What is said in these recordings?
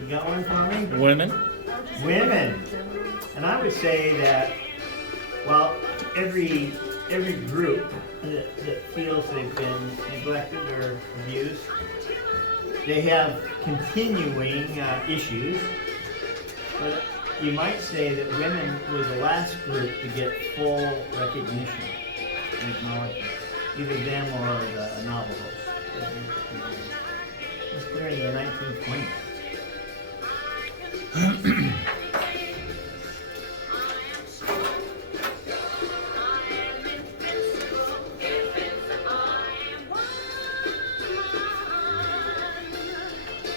You got one for me? Women. Women. And I would say that, well, every group that feels they've been neglected or abused, they have continuing issues. But you might say that women were the last group to get full recognition and acknowledgement, either them or the Navajos. It was clear in the 1920s.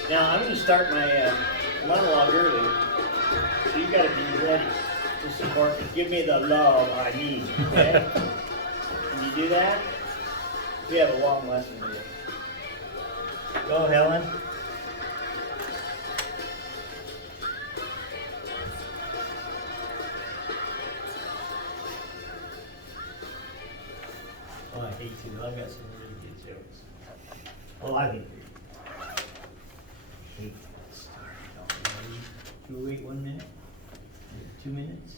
Now I'm going to start my monologue early, so you got to be ready to support me. Give me the love I need. Okay? Can you do that? We have a long lesson here. Go, Helen. Oh, I hate to. I've got some really good jokes. Oh, I think you're hate that start. Should we wait 1 minute? 2 minutes?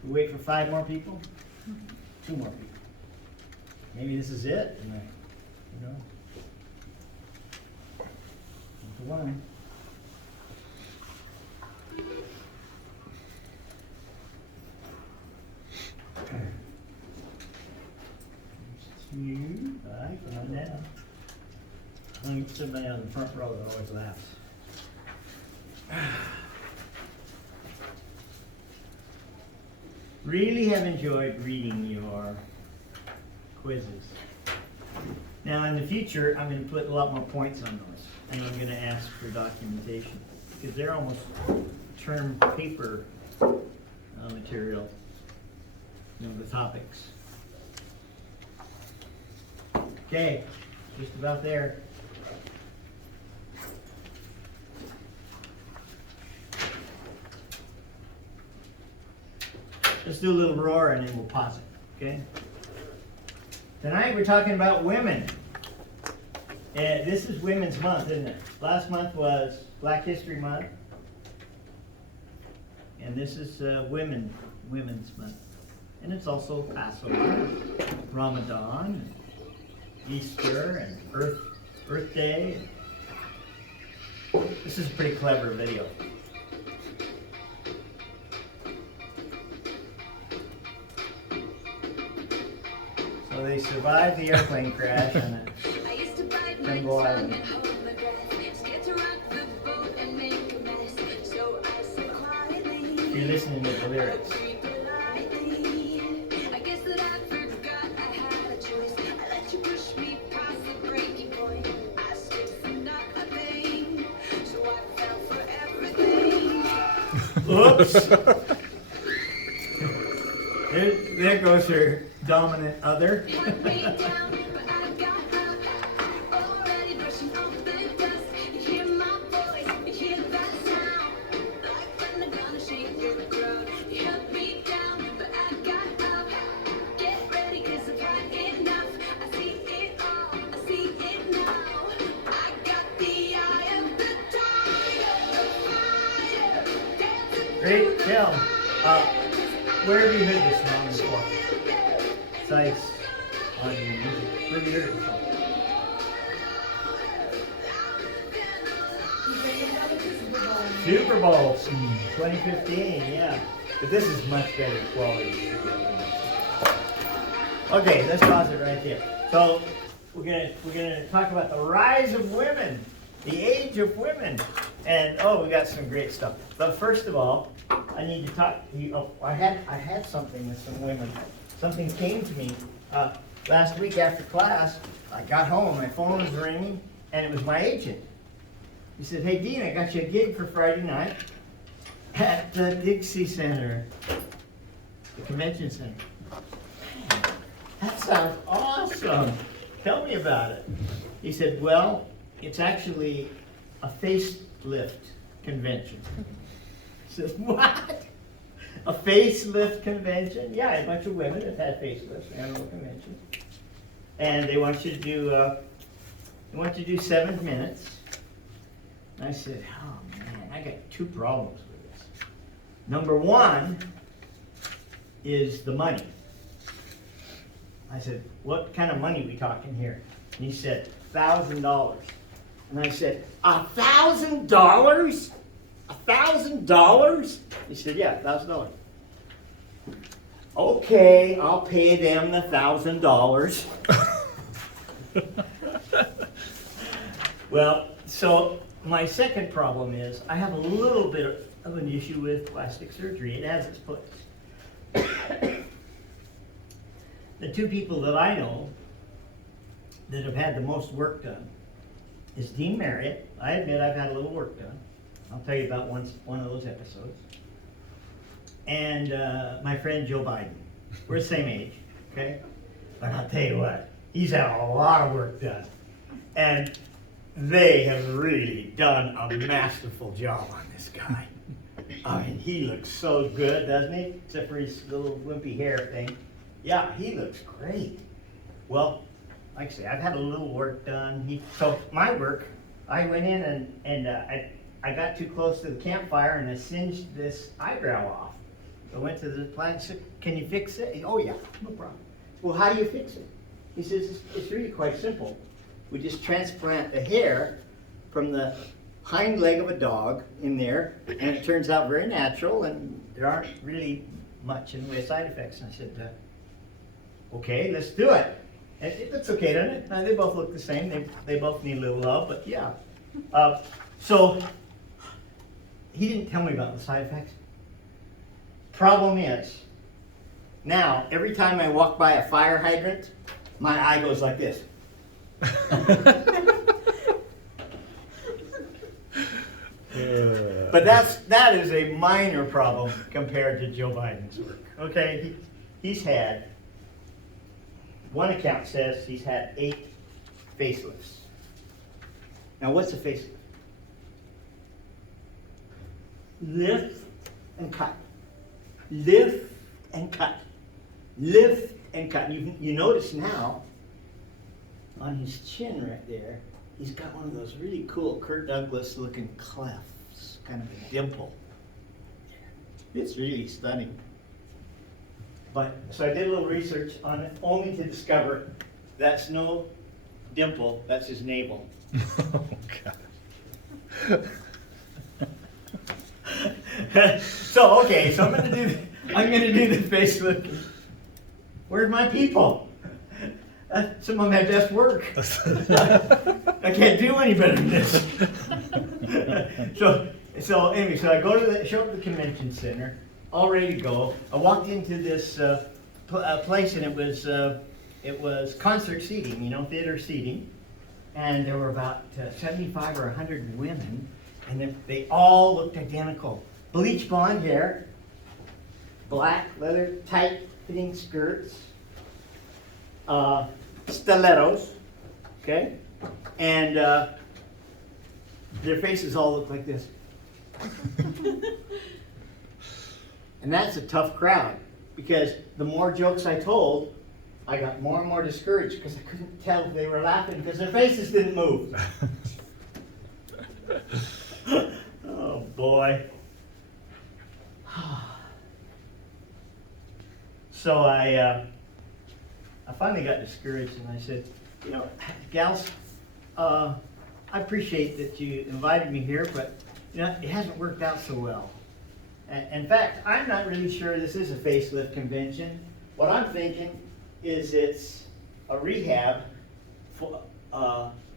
Should we wait for 5 more people? 2 more people. Maybe this is it. You know. For one. Two. All right, come on down. I'm going to get somebody on the front row that always laughs. Really have enjoyed reading your quizzes. Now in the future, I'm going to put a lot more points on those, and I'm going to ask for documentation, because they're almost term paper material, the topics. Okay, just about there. Let's do a little roar and then we'll pause it, okay? Tonight we're talking about women. And this is Women's Month, isn't it? Last month was Black History Month. And this is Women's Month. And it's also Passover, Ramadan, Easter, and Earth Day. This is a pretty clever video. So they survived the airplane crash on Bengal Island. You're listening to the lyrics. Oops! there goes her dominant other. Great, Jill. Where have you heard this song before? Besides on your music. Where have you heard it before? Super Bowl 2015, yeah. But this is much better quality. Okay, let's pause it right there. So we're gonna talk about the rise of women, the age of women, and we got some great stuff. But first of all, I need to talk. I had something with some women. Something came to me last week after class. I got home, my phone was ringing, and it was my agent. He said, "Hey Dean, I got you a gig for Friday night at the Dixie Center, the convention center." That sounds awesome. Tell me about it. He said, "Well, it's actually a facelift convention." I said, "What? A facelift convention?" Yeah, a bunch of women have had facelifts, annual convention, and they want you to do 7 minutes. I said, oh man, I got two problems with this. Number one is the money. I said, what kind of money are we talking here? And he said, $1,000. And I said, $1,000? $1,000? He said, yeah, $1,000. Okay, I'll pay them the $1,000. Well, so my second problem is I have a little bit of an issue with plastic surgery. It has its place. The two people that I know that have had the most work done is Dean Marriott. I admit I've had a little work done. I'll tell you about one of those episodes. And my friend Joe Biden. We're the same age, okay? But I'll tell you what, he's had a lot of work done. And they have really done a masterful job on this guy. I mean, he looks so good, doesn't he? Except for his little wimpy hair thing. Yeah, he looks great. Well, like I say, I've had a little work done. So my work, I went in and I got too close to the campfire and I singed this eyebrow off. I went to the plant and said, can you fix it? Oh yeah, no problem. Well, how do you fix it? He says, it's really quite simple. We just transplant the hair from the hind leg of a dog in there, and it turns out very natural, and there aren't really much in the way of side effects. And I said, okay, let's do it. And it looks okay, doesn't it? They both look the same. They both need a little love, but yeah. So he didn't tell me about the side effects. Problem is, now every time I walk by a fire hydrant, my eye goes like this. But that is a minor problem compared to Joe Biden's work. Okay, he's had, one account says he's had 8 facelifts. Now what's a facelift? Lift and cut. Lift and cut. Lift and cut. You notice now on his chin right there, he's got one of those really cool Kirk Douglas looking clefts, kind of a dimple. It's really stunning. So I did a little research on it, only to discover that's no dimple, that's his navel. Oh, God. So I'm gonna do the facelift. Where's my people? That's some of my best work. I can't do any better than this. So anyway, I go to show up at the convention center, all ready to go. I walked into this place, and it was concert seating, theater seating, and there were about 75 or 100 women, and they all looked identical. Bleach blonde hair, black leather tight fitting skirts, stilettos, okay, and their faces all look like this. And that's a tough crowd, because the more jokes I told, I got more and more discouraged because I couldn't tell if they were laughing because their faces didn't move. Oh boy. So I finally got discouraged, and I said, gals, I appreciate that you invited me here, but it hasn't worked out so well. In fact, I'm not really sure this is a facelift convention. What I'm thinking is it's a rehab for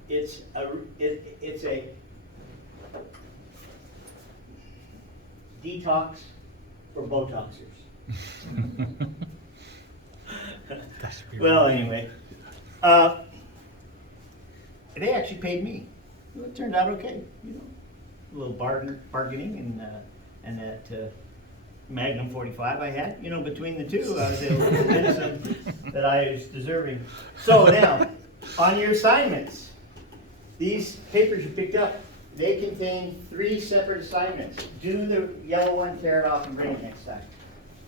it's a detox for Botoxers. Well, anyway, they actually paid me. Well, it turned out okay, a little bargaining and that Magnum 45 I had, between the two, I was able to get medicine that I was deserving. So now, on your assignments, these papers you picked up, they contain 3 separate assignments. Do the yellow one, tear it off, and bring it next time.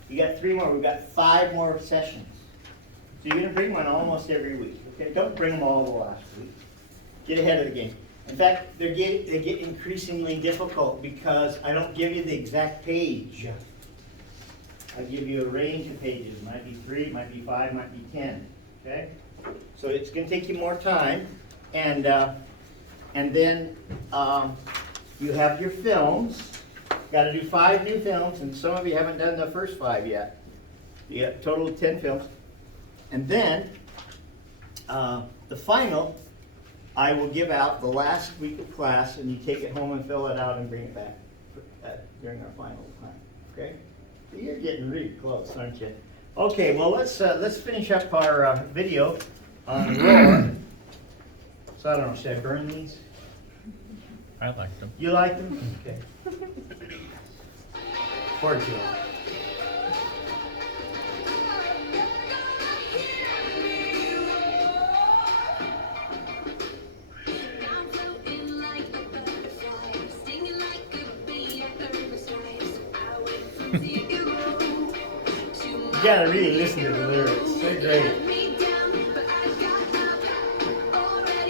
You got 3 more. We've got 5 more sessions. So you're going to bring one almost every week. Okay, don't bring them all the last week. Get ahead of the game. In fact, they get increasingly difficult because I don't give you the exact page. I give you a range of pages. It might be 3, it might be 5, it might be 10. Okay? So it's going to take you more time. And then you have your films. Got to do 5 new films, and some of you haven't done the first 5 yet. You have a total of 10 films. And then the final, I will give out the last week of class, and you take it home and fill it out and bring it back during our final time. Okay? You're getting really close, aren't you? Okay, well let's finish up our video on roar. So I don't know, should I burn these? I like them. You like them? Okay. Forward to them. You gotta really listen to the lyrics. They're great.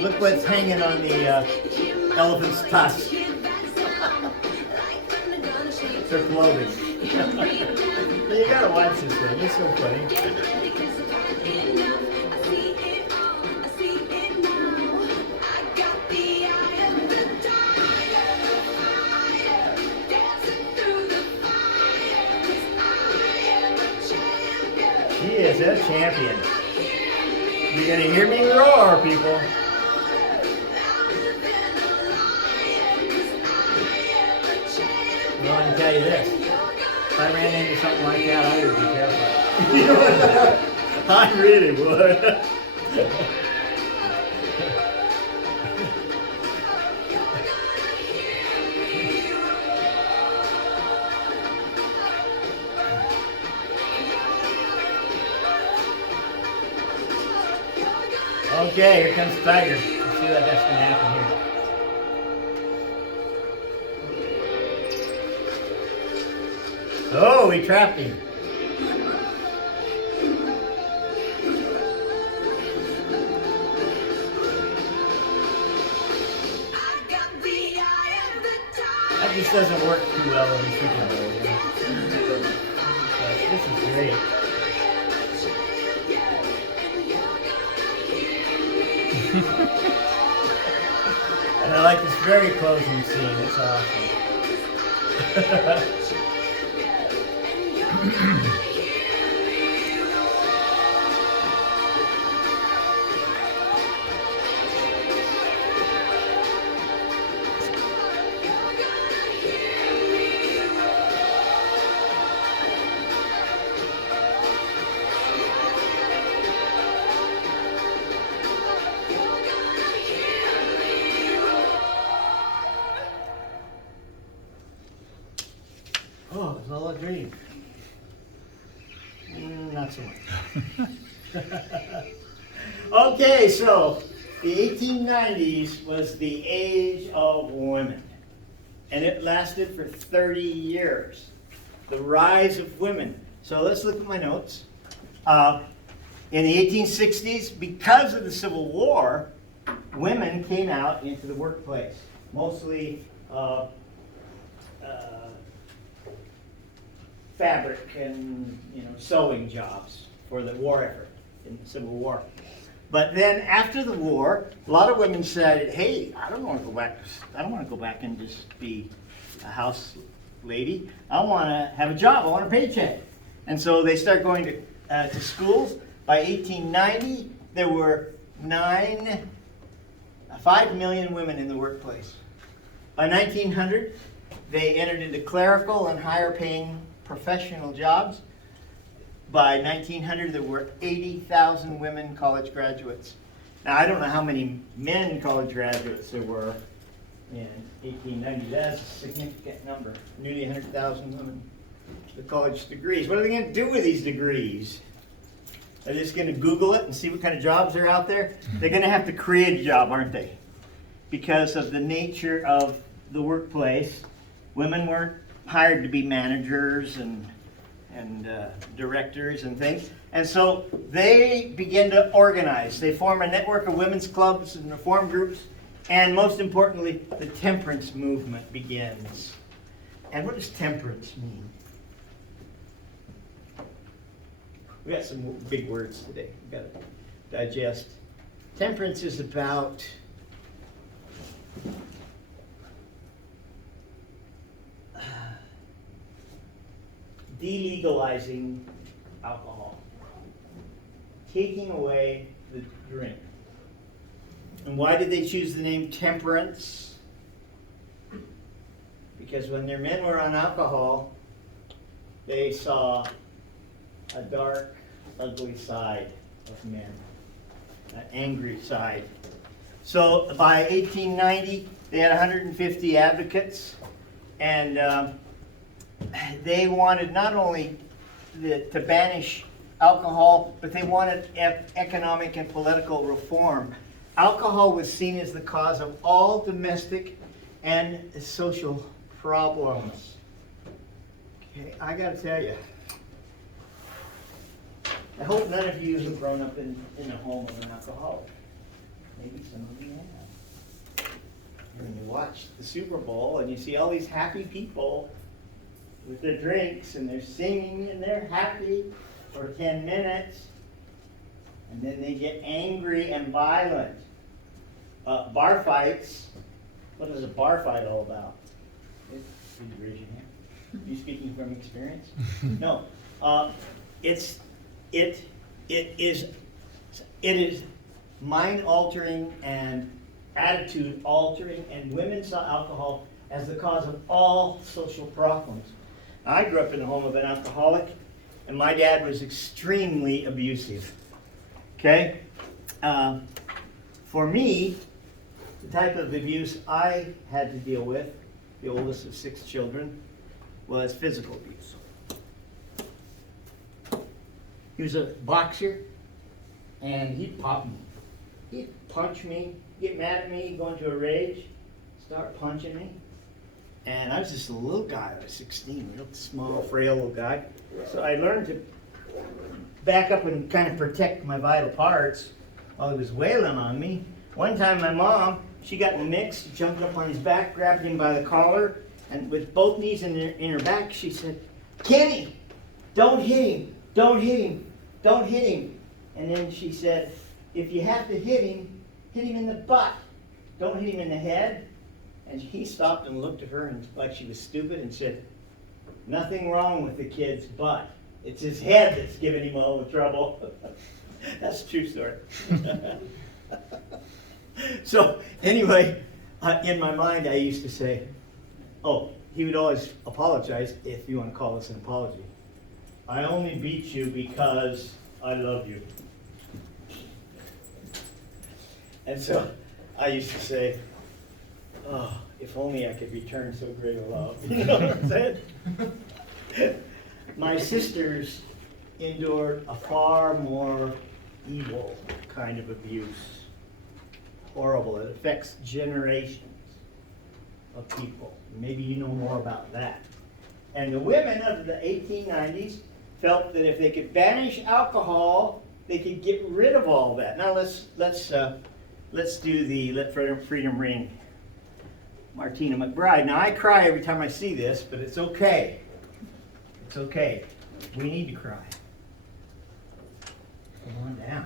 Look what's hanging on the elephant's tusk. Their clothing. You gotta watch this thing. It's so funny. She is a champion. You're gonna hear me roar, people. Well, I can tell you this. If I ran into something like that, I would be terrified. You know what? I really would. Okay, here comes Tiger. Let's see what that's going to happen here. Oh, we trapped him. That just doesn't work too well in the Super Bowl. This is great. And I like this very closing scene. It's awesome. Oh, it's all a dream. Not so much. Okay, so the 1890s was the age of women, and it lasted for 30 years. The rise of women. So let's look at my notes. In the 1860s, because of the Civil War, women came out into the workplace, mostly fabric and sewing jobs for the war effort in the Civil War. But then after the war, a lot of women said, "Hey, I don't want to go back. I don't want to go back and just be a house lady. I want to have a job. I want a paycheck." And so they start going to schools. By 1890, there were 5 million women in the workplace. By 1900, they entered into clerical and higher paying professional jobs. By 1900, there were 80,000 women college graduates. Now, I don't know how many men college graduates there were in 1890. That's a significant number. Nearly 100,000 women with college degrees. What are they going to do with these degrees? Are they just going to Google it and see what kind of jobs are out there? They're going to have to create a job, aren't they? Because of the nature of the workplace, women weren't hired to be managers and directors and things. And so they begin to organize. They form a network of women's clubs and reform groups, And most importantly, the temperance movement begins. And what does temperance mean? We got some big words today. We got to digest. Temperance is about delegalizing alcohol, taking away the drink. And why did they choose the name temperance? Because when their men were on alcohol, they saw a dark, ugly side of men, an angry side. So by 1890, they had 150 advocates, and they wanted not only to banish alcohol, but they wanted economic and political reform. Alcohol was seen as the cause of all domestic and social problems. Okay, I gotta tell you, I hope none of you have grown up in a home of an alcoholic. Maybe some of you have. When you watch the Super Bowl and you see all these happy people with their drinks and they're singing and they're happy for 10 minutes, and then they get angry and violent. Bar fights. What is a bar fight all about? Please raise your hand. You speaking from experience? No. It is mind altering and attitude altering, and women saw alcohol as the cause of all social problems. I grew up in the home of an alcoholic, and my dad was extremely abusive. Okay? For me, the type of abuse I had to deal with, the oldest of 6 children, was physical abuse. He was a boxer, and he'd pop me. He'd punch me, get mad at me, go into a rage, start punching me. And I was just a little guy, I was 16, real small, frail little guy. So I learned to back up and kind of protect my vital parts while he was wailing on me. One time my mom, she got in the mix, jumped up on his back, grabbed him by the collar, and with both knees in her back, she said, "Kenny, don't hit him, don't hit him, don't hit him." And then she said, "If you have to hit him in the butt. Don't hit him in the head." And he stopped and looked at her and like she was stupid and said, "Nothing wrong with the kid's butt. It's his head that's giving him all the trouble." That's a true story. So anyway, in my mind I used to say, oh, he would always apologize, if you want to call this an apology. "I only beat you because I love you." And so I used to say, "Oh, if only I could return so great a love." You know what I'm saying? My sisters endured a far more evil kind of abuse. Horrible. It affects generations of people. Maybe you know more about that. And the women of the 1890s felt that if they could banish alcohol, they could get rid of all that. Now let's do the Let Freedom Ring. Martina McBride. Now I cry every time I see this, but it's okay. It's okay. We need to cry. Come on down.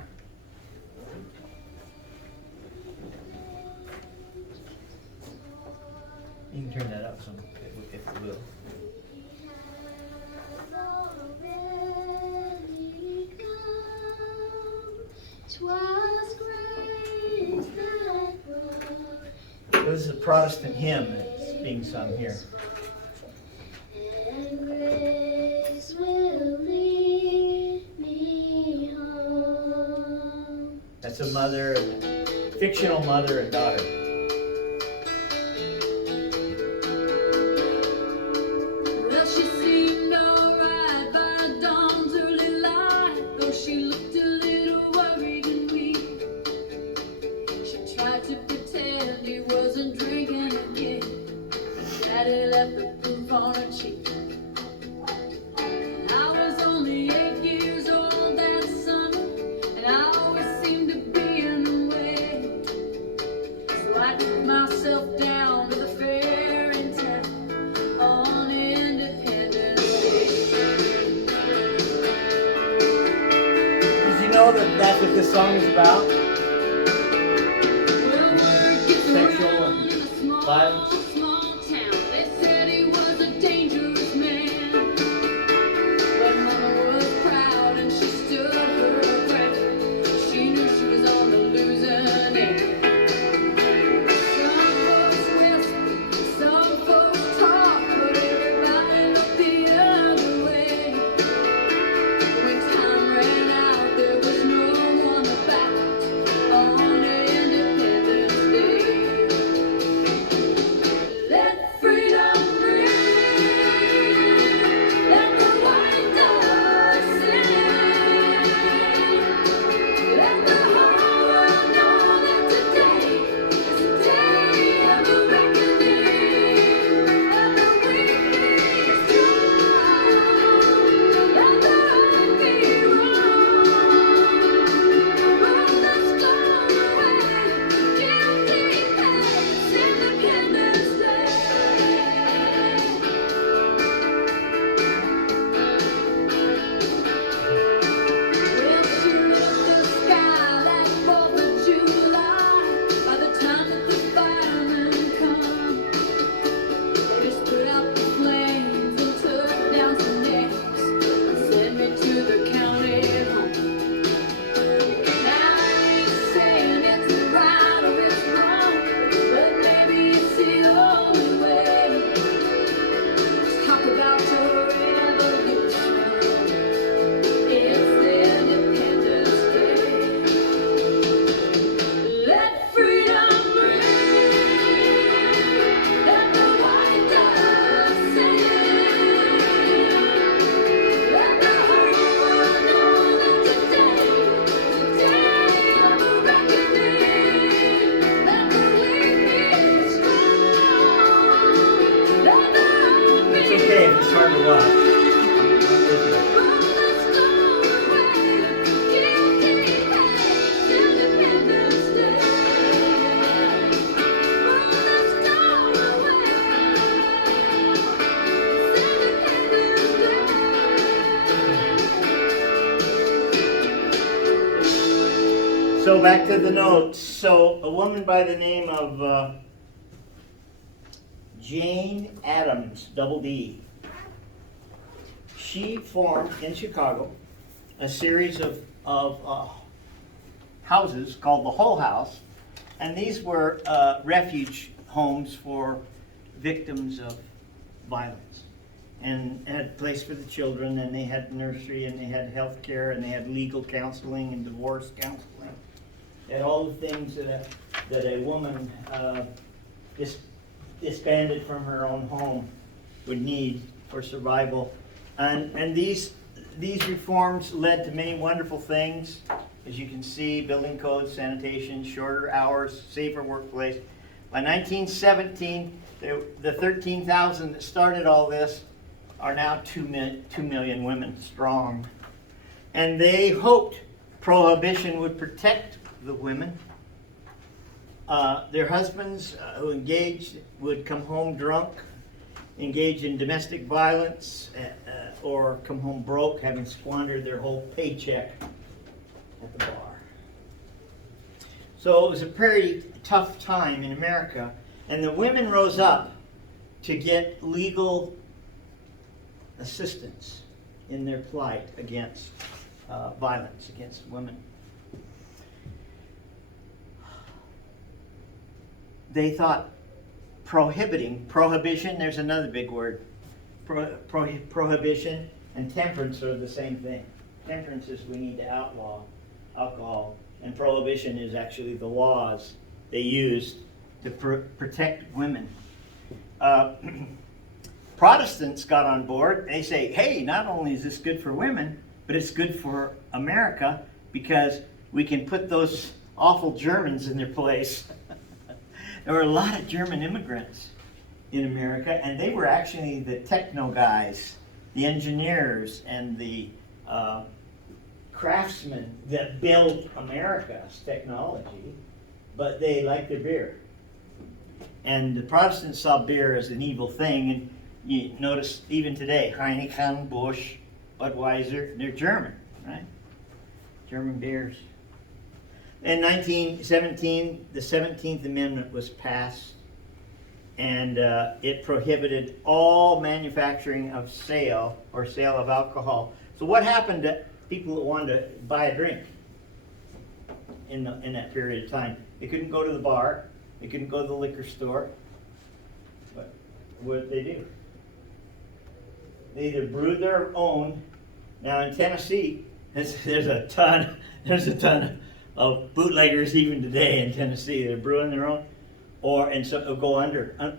You can turn that up some if you will. This is a Protestant hymn that's being sung here. And grace will lead me home. That's a mother, fictional mother and daughter. Well, she seemed alright by dawn's early light, though she looked a little worried and weak. She tried to pretend he wasn't drinking again. Daddy left the proof on her cheek. I was only 8 years old that summer, and I always seemed to be in the way. So I that that's what this song is about? Well, word gets Sexual around and in a small, violence. small town. They said he was a dangerous man. But Mama was proud and she stood her ground. She knew she was on the losing end. Some folks whispered, some folks talked, but everybody looked the other way. When time ran out, there was no one to back on Independence Day. Let freedom ring, let the white dove sing, let the whole world know that today is the day of the reckoning. Let the weak be strong, let the hurt be wrong. Roll the storm away, guilty pays Independence Day. Well, she looked the sky like 4th of July. By the time that the firemen come, they just put out the flames and took down some names and sent me to the county home. Now I ain't saying it's right or it's wrong, but maybe it's the only way. Let's talk about your revolution. It's Independence Day. Let freedom ring, let the white dove sing, let the whole world know that today of a reckoning. Let the weak be strong, let the hurt It's be okay if it's hard to watch. roll the storm away, guilty pays Independence Day. Roll the storm away, Independence Day. So back to the notes. So a woman by the name of Jane Addams, double D. She formed in Chicago a series of houses called the Hull House, and these were refuge homes for victims of violence, and had a place for the children, and they had nursery, and they had health care, and they had legal counseling and divorce counseling. They had all the things that a woman disbanded from her own home would need for survival. And these reforms led to many wonderful things. As you can see, building codes, sanitation, shorter hours, safer workplace. By 1917, the 13,000 that started all this are now 2 million women strong. And they hoped prohibition would protect the women. Their husbands who engaged would come home drunk, engage in domestic violence, or come home broke, having squandered their whole paycheck at the bar. So it was a very tough time in America, and the women rose up to get legal assistance in their plight against violence against women. They thought prohibition, there's another big word. Prohibition and temperance are the same thing. Temperance is we need to outlaw alcohol, and prohibition is actually the laws they used to protect women. Protestants got on board. They say, hey, not only is this good for women, but it's good for America because we can put those awful Germans in their place. There were a lot of German immigrants in America, and they were actually the techno guys, the engineers, and the craftsmen that built America's technology, but they liked their beer. And the Protestants saw beer as an evil thing, and you notice even today, Heineken, Busch, Budweiser, they're German, right? German beers. In 1917, the 17th Amendment was passed, and it prohibited all manufacturing of sale of alcohol. So what happened to people that wanted to buy a drink in that period of time? They couldn't go to the bar, they couldn't go to the liquor store. What did they do? They either brewed their own. Now in Tennessee, there's a ton of bootleggers even today in Tennessee. They're brewing their own, and so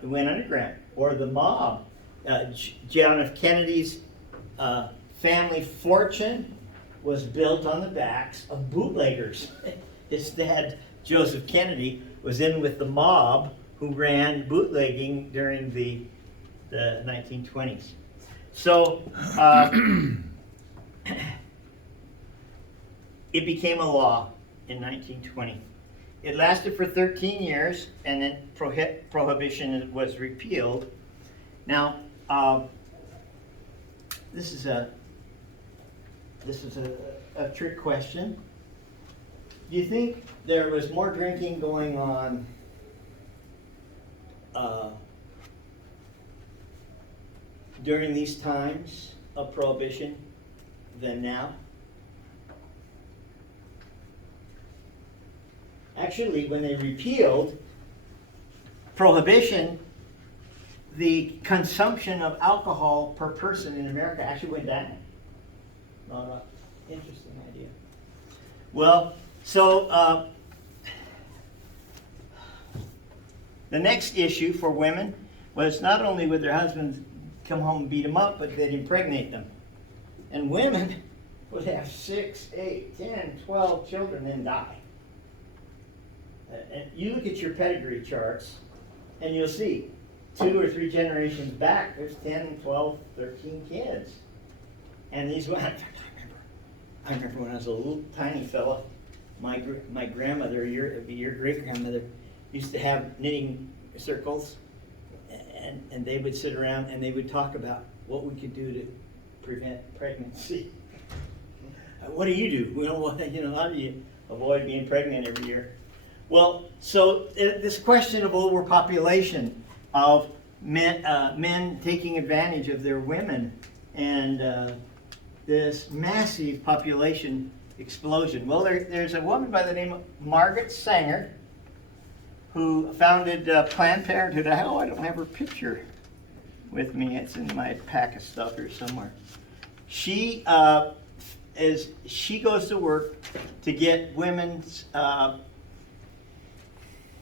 went underground. Or the mob. John F. Kennedy's family fortune was built on the backs of bootleggers. His dad, Joseph Kennedy, was in with the mob who ran bootlegging during the 1920s. So it became a law in 1920. It lasted for 13 years, and then prohibition was repealed. Now, this is a trick question. Do you think there was more drinking going on during these times of prohibition than now? Actually, when they repealed prohibition, the consumption of alcohol per person in America actually went down. Not an interesting idea. Well, so the next issue for women was not only would their husbands come home and beat them up, but they'd impregnate them. And women would have 6, 8, 10, 12 children and die. And you look at your pedigree charts, and you'll see 2 or 3 generations back, there's 10, 12, 13 kids. And these women, I remember when I was a little tiny fella, my grandmother, your great-grandmother, used to have knitting circles, and they would sit around and they would talk about what we could do to prevent pregnancy. What do you do? How do you avoid being pregnant every year? Well, so this question of overpopulation, of men taking advantage of their women, and this massive population explosion. Well, there's a woman by the name of Margaret Sanger who founded Planned Parenthood. I don't have her picture with me. It's in my pack of stuff here somewhere. She goes to work to get women's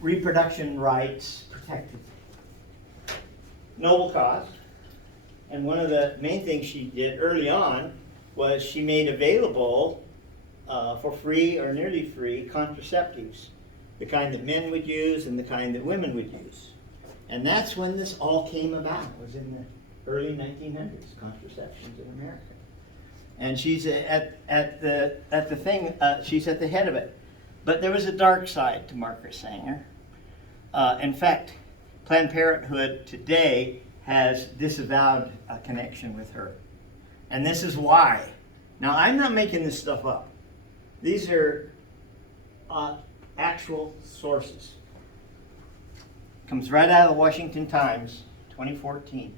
reproduction rights protected. Noble cause. And one of the main things she did early on was she made available for free or nearly free contraceptives, the kind that men would use and the kind that women would use. And that's when this all came about. It was in the early 1900s, contraceptions in America. And she's at the thing. She's at the head of it. But there was a dark side to Margaret Sanger. In fact, Planned Parenthood today has disavowed a connection with her. And this is why. Now, I'm not making this stuff up. These are actual sources. Comes right out of the Washington Times, 2014.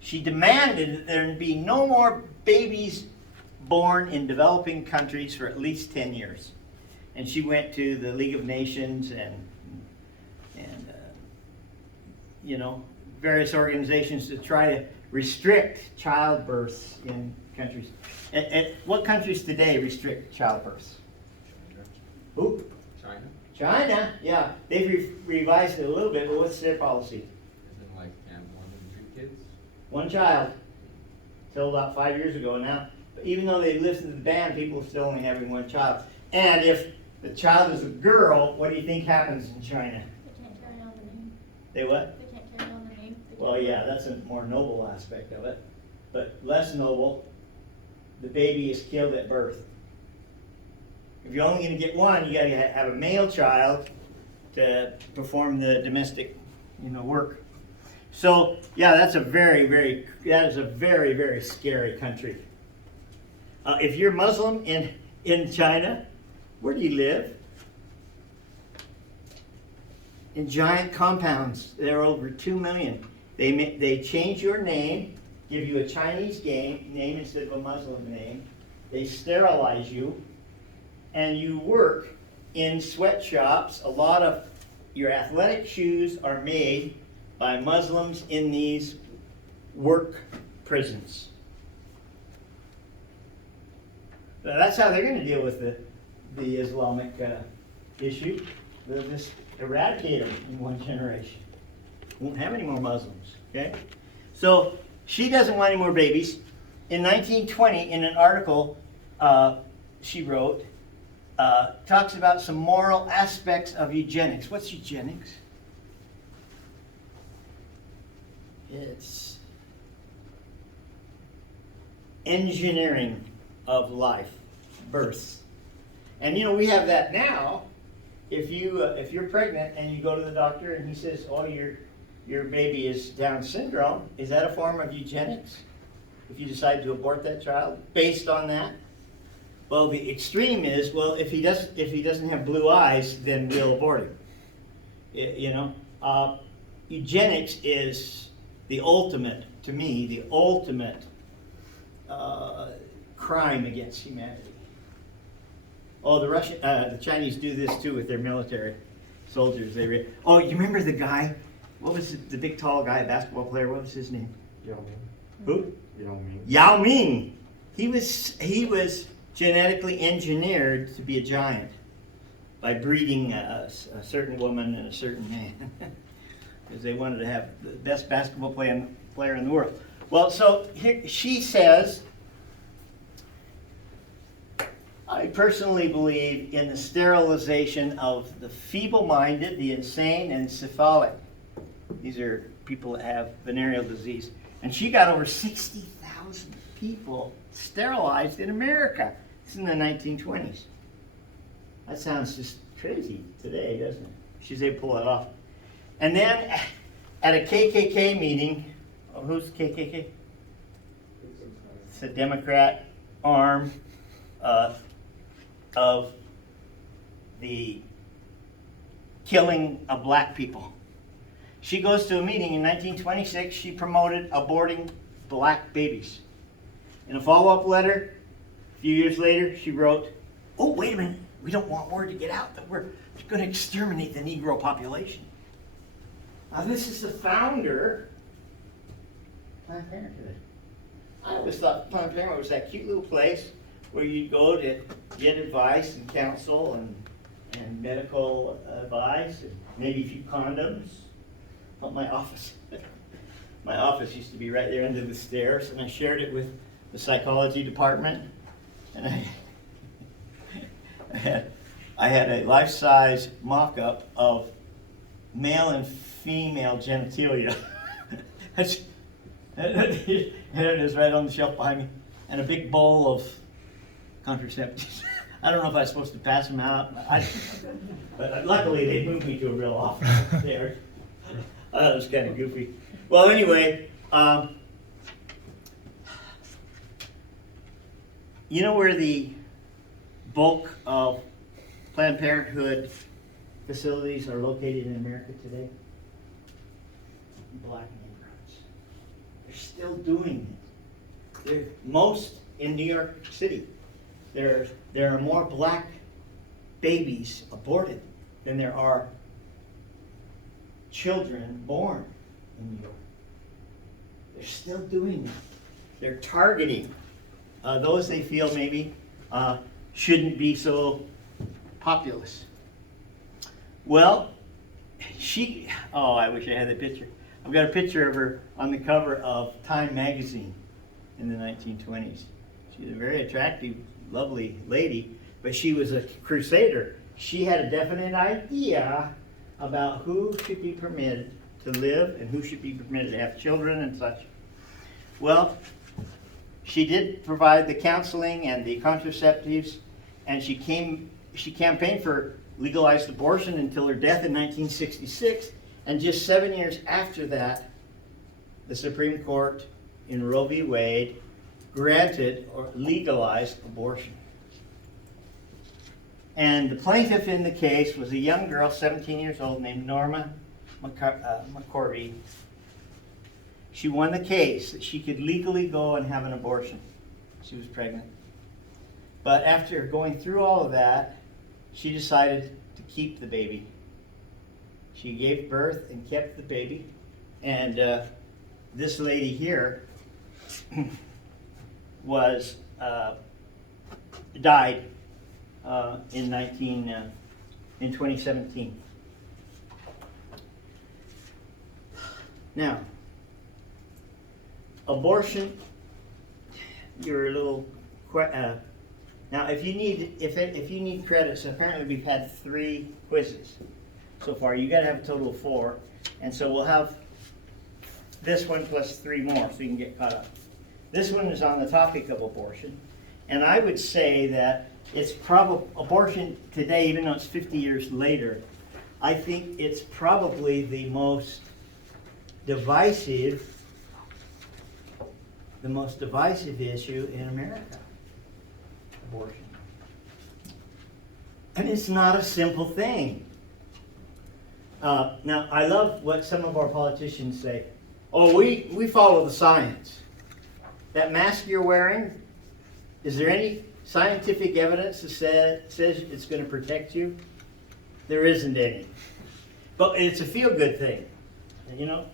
She demanded that there be no more babies born in developing countries for at least 10 years. And she went to the League of Nations and various organizations to try to restrict childbirths in countries. What countries today restrict childbirths? Who? China? China, yeah. They've revised it a little bit, but what's their policy? Isn't like more than 2 kids? One child, till about 5 years ago now. But even though they lifted the ban, people are still only having one child. And if the child is a girl, what do you think happens in China? They can't carry on the name. They what? They can't carry on the name. Well, yeah, that's a more noble aspect of it. But less noble, the baby is killed at birth. If you're only going to get one, you got to have a male child to perform the domestic, work. So, yeah, that is a very, very scary country. If you're Muslim in in China. Where do you live? In giant compounds. There are over 2 million. They change your name, give you a Chinese name instead of a Muslim name. They sterilize you, and you work in sweatshops. A lot of your athletic shoes are made by Muslims in these work prisons. So that's how they're going to deal with the Islamic issue. They'll just eradicate them in one generation. Won't have any more Muslims. Okay? So she doesn't want any more babies. In 1920, in an article she wrote, talks about some moral aspects of eugenics. What's eugenics? It's engineering of life, births. And you know, we have that now. If you're pregnant and you go to the doctor and he says, "Oh, your baby is Down syndrome," is that a form of eugenics? If you decide to abort that child based on that? Well, the extreme is, well, if he doesn't have blue eyes, then we'll abort him. You know, eugenics is the ultimate, to me, the ultimate crime against humanity. Oh, the Chinese do this too with their military soldiers. Oh, you remember the guy? What was the big tall guy, basketball player? What was his name? Yao Ming. Who? Yao Ming. Yao Ming. He was genetically engineered to be a giant by breeding a certain woman and a certain man, because they wanted to have the best basketball player in the world. Well, so here she says, I personally believe in the sterilization of the feeble-minded, the insane, and cephalic. These are people that have venereal disease. And she got over 60,000 people sterilized in America. This is in the 1920s. That sounds just crazy today, doesn't it? She's able to pull it off. And then at a KKK meeting, who's the KKK? It's a Democrat arm of the killing of black people. She goes to a meeting in 1926. She promoted aborting black babies. In a follow-up letter, a few years later, she wrote, "Oh, wait a minute. We don't want word to get out that we're going to exterminate the Negro population." Now, this is the founder of Planned Parenthood. I always thought Planned Parenthood was that cute little place where you'd go to get advice and counsel and medical advice, and maybe a few condoms. But my office used to be right there under the stairs, and I shared it with the psychology department, and I had a life-size mock-up of male and female genitalia. And it is right on the shelf behind me, and a big bowl of contraceptives. I don't know if I was supposed to pass them out, but luckily they moved me to a real office there. I thought it was kind of goofy. Well, anyway, you know where the bulk of Planned Parenthood facilities are located in America today? Black neighborhoods. They're still doing it. Most in New York City. There are more black babies aborted than there are children born in New York. They're still doing it. They're targeting those they feel maybe shouldn't be so populous. Well, I wish I had that picture. I've got a picture of her on the cover of Time magazine in the 1920s. She was a very attractive, lovely lady, but she was a crusader. She had a definite idea about who should be permitted to live and who should be permitted to have children and such. Well, she did provide the counseling and the contraceptives, and she campaigned for legalized abortion until her death in 1966, and just 7 years after that, the Supreme Court in Roe v. Wade granted or legalized abortion. And the plaintiff in the case was a young girl, 17 years old, named Norma McCorvey. She won the case that she could legally go and have an abortion. She was pregnant. But after going through all of that, she decided to keep the baby. She gave birth and kept the baby. And this lady here was died in 2017. Now, abortion. You're a little. Now, if you need credits, apparently we've had 3 quizzes so far. You got to have a total of 4, and so we'll have this one plus 3 more, so you can get caught up. This one is on the topic of abortion, and I would say that it's probably abortion today, even though it's 50 years later. I think it's probably the most divisive issue in America. Abortion. And it's not a simple thing. Now, I love what some of our politicians say. Oh, we follow the science. That mask you're wearing, is there any scientific evidence that says it's going to protect you? There isn't any. But it's a feel-good thing. You know,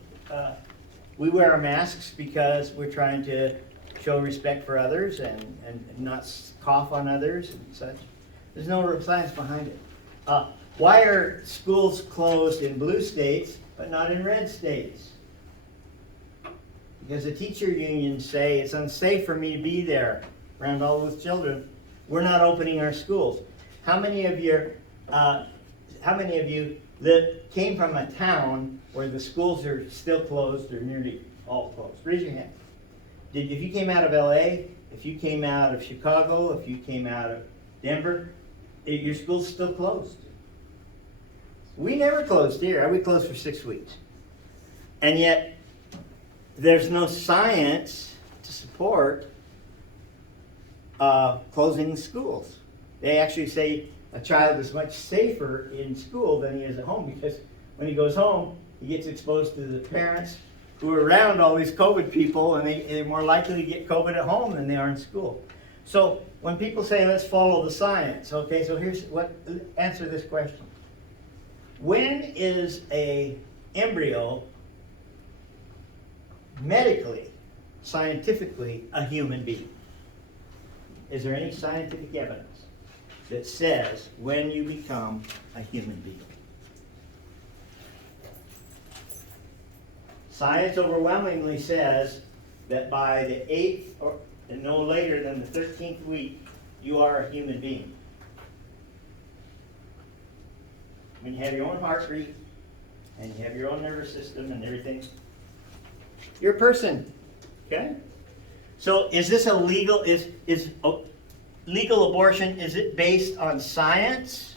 we wear our masks because we're trying to show respect for others and not cough on others and such. There's no real science behind it. Why are schools closed in blue states but not in red states? Because the teacher unions say it's unsafe for me to be there around all those children. We're not opening our schools. How many of you that came from a town where the schools are still closed or nearly all closed? Raise your hand. If you came out of LA, if you came out of Chicago, if you came out of Denver, your school's still closed. We never closed here. We closed for 6 weeks. And yet, there's no science to support closing schools. They actually say a child is much safer in school than he is at home, because when he goes home, he gets exposed to the parents who are around all these COVID people, and they're more likely to get COVID at home than they are in school. So when people say, let's follow the science, okay, so answer this question. When is a embryo medically, scientifically, a human being? Is there any scientific evidence that says when you become a human being? Science overwhelmingly says that by the 8th or no later than the 13th week, you are a human being. When you have your own heartbeat and you have your own nervous system and everything, you're a person. Okay? So is this a legal, legal abortion, is it based on science?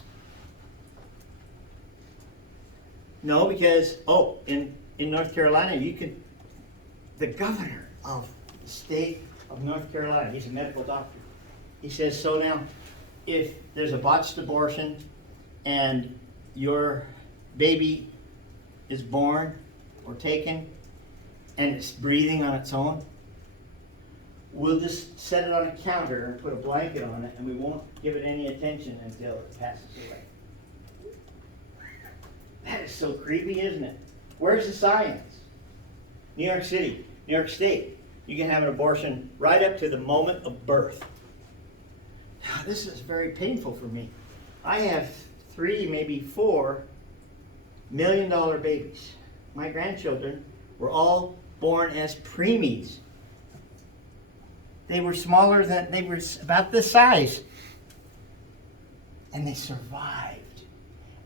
No, because, in North Carolina, the governor of the state of North Carolina, he's a medical doctor, he says, so now, if there's a botched abortion and your baby is born or taken and it's breathing on its own, we'll just set it on a counter and put a blanket on it, and we won't give it any attention until it passes away. That is so creepy, isn't it? Where's the science? New York City, New York State, you can have an abortion right up to the moment of birth. Now, this is very painful for me. I have 3, maybe 4 $1 million babies. My grandchildren were all born as preemies. They were they were about this size. And they survived.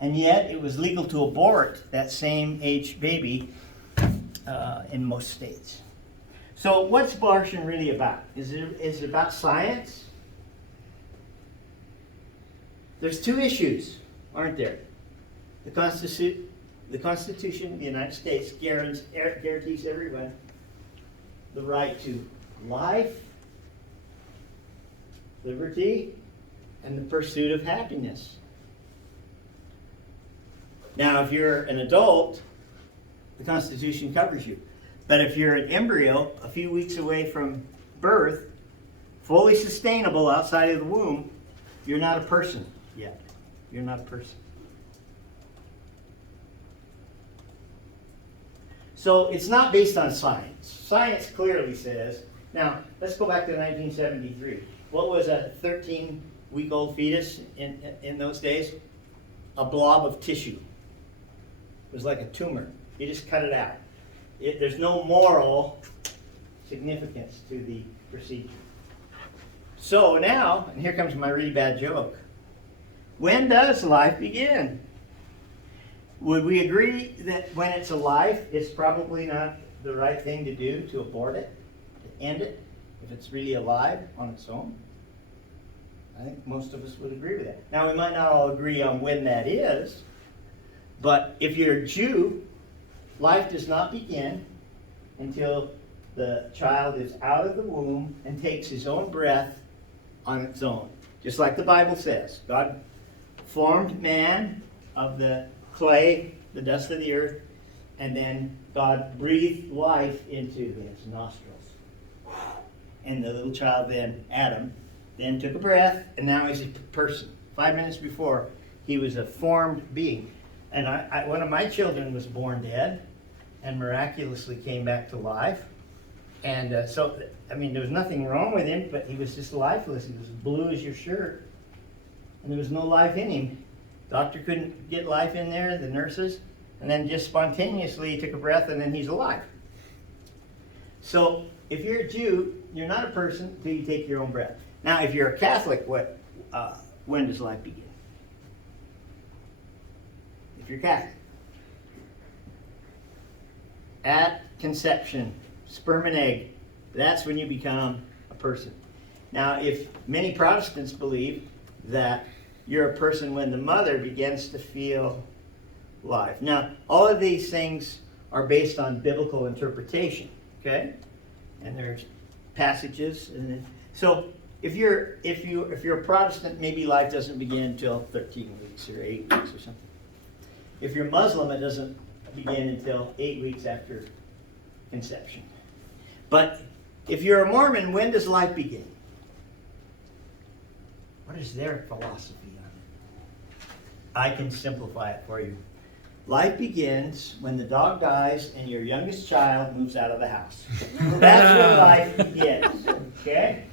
And yet it was legal to abort that same age baby in most states. So what's abortion really about? Is it about science? There's 2 issues, aren't there? The Constitution of the United States guarantees everyone the right to life, liberty, and the pursuit of happiness. Now, if you're an adult, the Constitution covers you. But if you're an embryo, a few weeks away from birth, fully sustainable outside of the womb, you're not a person yet. You're not a person. So it's not based on science. Science clearly says, now let's go back to 1973. What was a 13-week-old fetus in those days? A blob of tissue. It was like a tumor. You just cut it out. There's no moral significance to the procedure. So now, and here comes my really bad joke. When does life begin? Would we agree that when it's alive, it's probably not the right thing to do to abort it, to end it, if it's really alive on its own? I think most of us would agree with that. Now, we might not all agree on when that is, but if you're a Jew, life does not begin until the child is out of the womb and takes his own breath on its own. Just like the Bible says. God formed man of the clay, the dust of the earth, and then God breathed life into his nostrils. And the little child then, Adam, then took a breath, and now he's a person. 5 minutes before, he was a formed being. And one of my children was born dead and miraculously came back to life. And there was nothing wrong with him, but he was just lifeless. He was as blue as your shirt. And there was no life in him. Doctor couldn't get life in there, the nurses. And then just spontaneously he took a breath and then he's alive. So if you're a Jew, you're not a person until you take your own breath. Now, if you're a Catholic, when does life begin? If you're Catholic. At conception, sperm and egg, that's when you become a person. Now, if many Protestants believe that you're a person when the mother begins to feel life. Now, all of these things are based on biblical interpretation, okay? And there's passages, and so if you're a Protestant, maybe life doesn't begin until 13 weeks or 8 weeks or something. If you're Muslim, it doesn't begin until 8 weeks after conception. But if you're a Mormon, when does life begin? What is their philosophy on it? I can simplify it for you. Life begins when the dog dies and your youngest child moves out of the house. That's when life begins. Okay?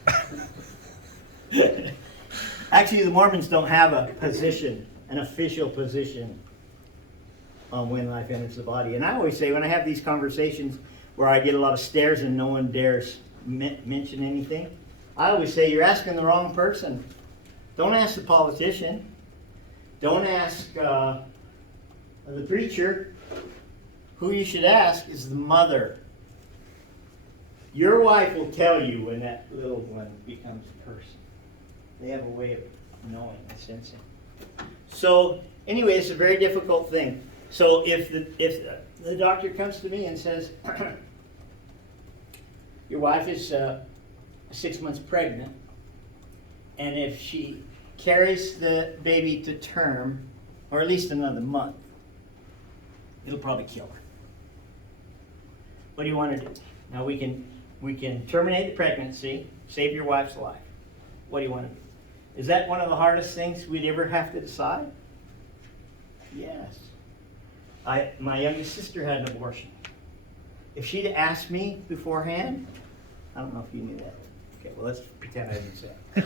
Actually, the Mormons don't have a position, an official position on when life enters the body. And I always say, when I have these conversations where I get a lot of stares and no one dares mention anything, I always say, you're asking the wrong person. Don't ask the politician. Don't ask the preacher. Who you should ask is the mother. Your wife will tell you when that little one becomes a person. They have a way of knowing and sensing. So anyway, it's a very difficult thing. So if the doctor comes to me and says, your wife is 6 months pregnant, and if she carries the baby to term, or at least another month, it'll probably kill her. What do you want to do? Now we can terminate the pregnancy, save your wife's life. What do you want to do? Is that one of the hardest things we'd ever have to decide? Yes. My youngest sister had an abortion. If she'd asked me beforehand, I don't know if you knew that. Okay, well, let's pretend I didn't say it.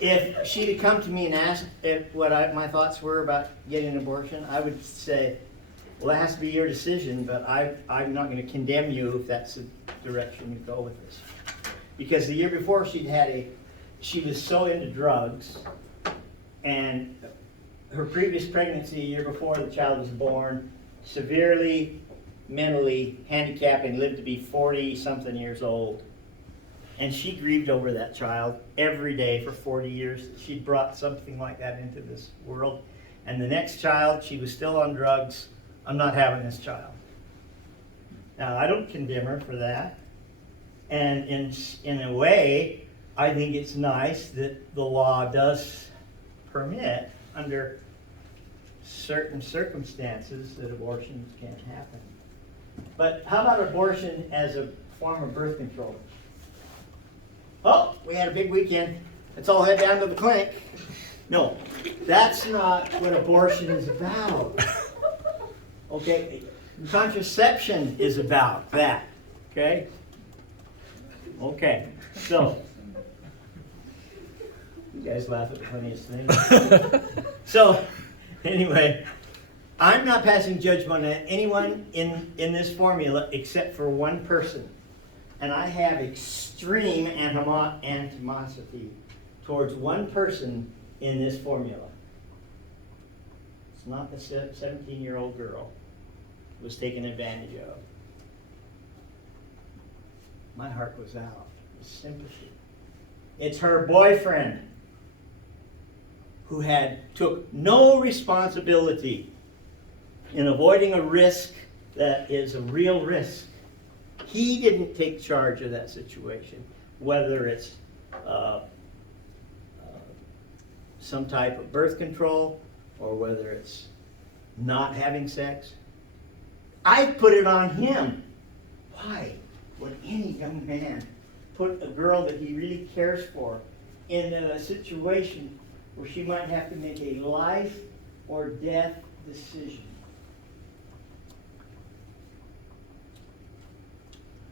If she'd have come to me and asked what my thoughts were about getting an abortion, I would say, well, that has to be your decision, but I'm not going to condemn you if that's the direction you go with this. Because the year before she was so into drugs, and her previous pregnancy, a year before the child was born, severely mentally handicapped and lived to be 40-something years old. And she grieved over that child every day for 40 years. She brought something like that into this world. And the next child, she was still on drugs. I'm not having this child. Now, I don't condemn her for that. And in a way, I think it's nice that the law does permit, under certain circumstances, that abortions can happen. But how about abortion as a form of birth control? Oh, we had a big weekend. Let's all head down to the clinic. No, that's not what abortion is about. Okay, contraception is about that. Okay? Okay, so, you guys laugh at the funniest things. So, anyway, I'm not passing judgment on anyone in this formula except for one person. And I have extreme animosity towards one person in this formula. It's not the 17-year-old girl who was taken advantage of. My heart goes out with sympathy. It's her boyfriend who took no responsibility in avoiding a risk that is a real risk. He didn't take charge of that situation, whether it's some type of birth control or whether it's not having sex. I put it on him. Why would any young man put a girl that he really cares for in a situation where she might have to make a life or death decision?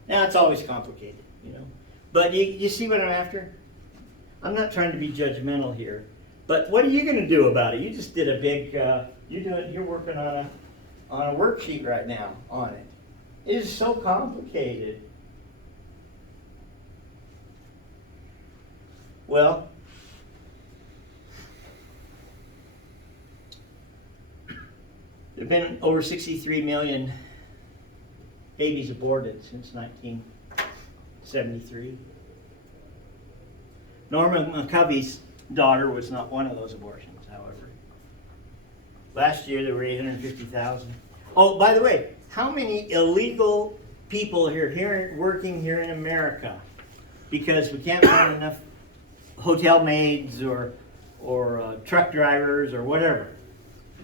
Now, it's always complicated, you know. But you see what I'm after? I'm not trying to be judgmental here. But what are you going to do about it? You just did a big, you're working on a worksheet right now on it. It is so complicated. Well, there have been over 63 million babies aborted since 1973. Norma McCovey's daughter was not one of those abortions, however. Last year there were 850,000. Oh, by the way, how many illegal people here working here in America because we can't find enough hotel maids or truck drivers or whatever?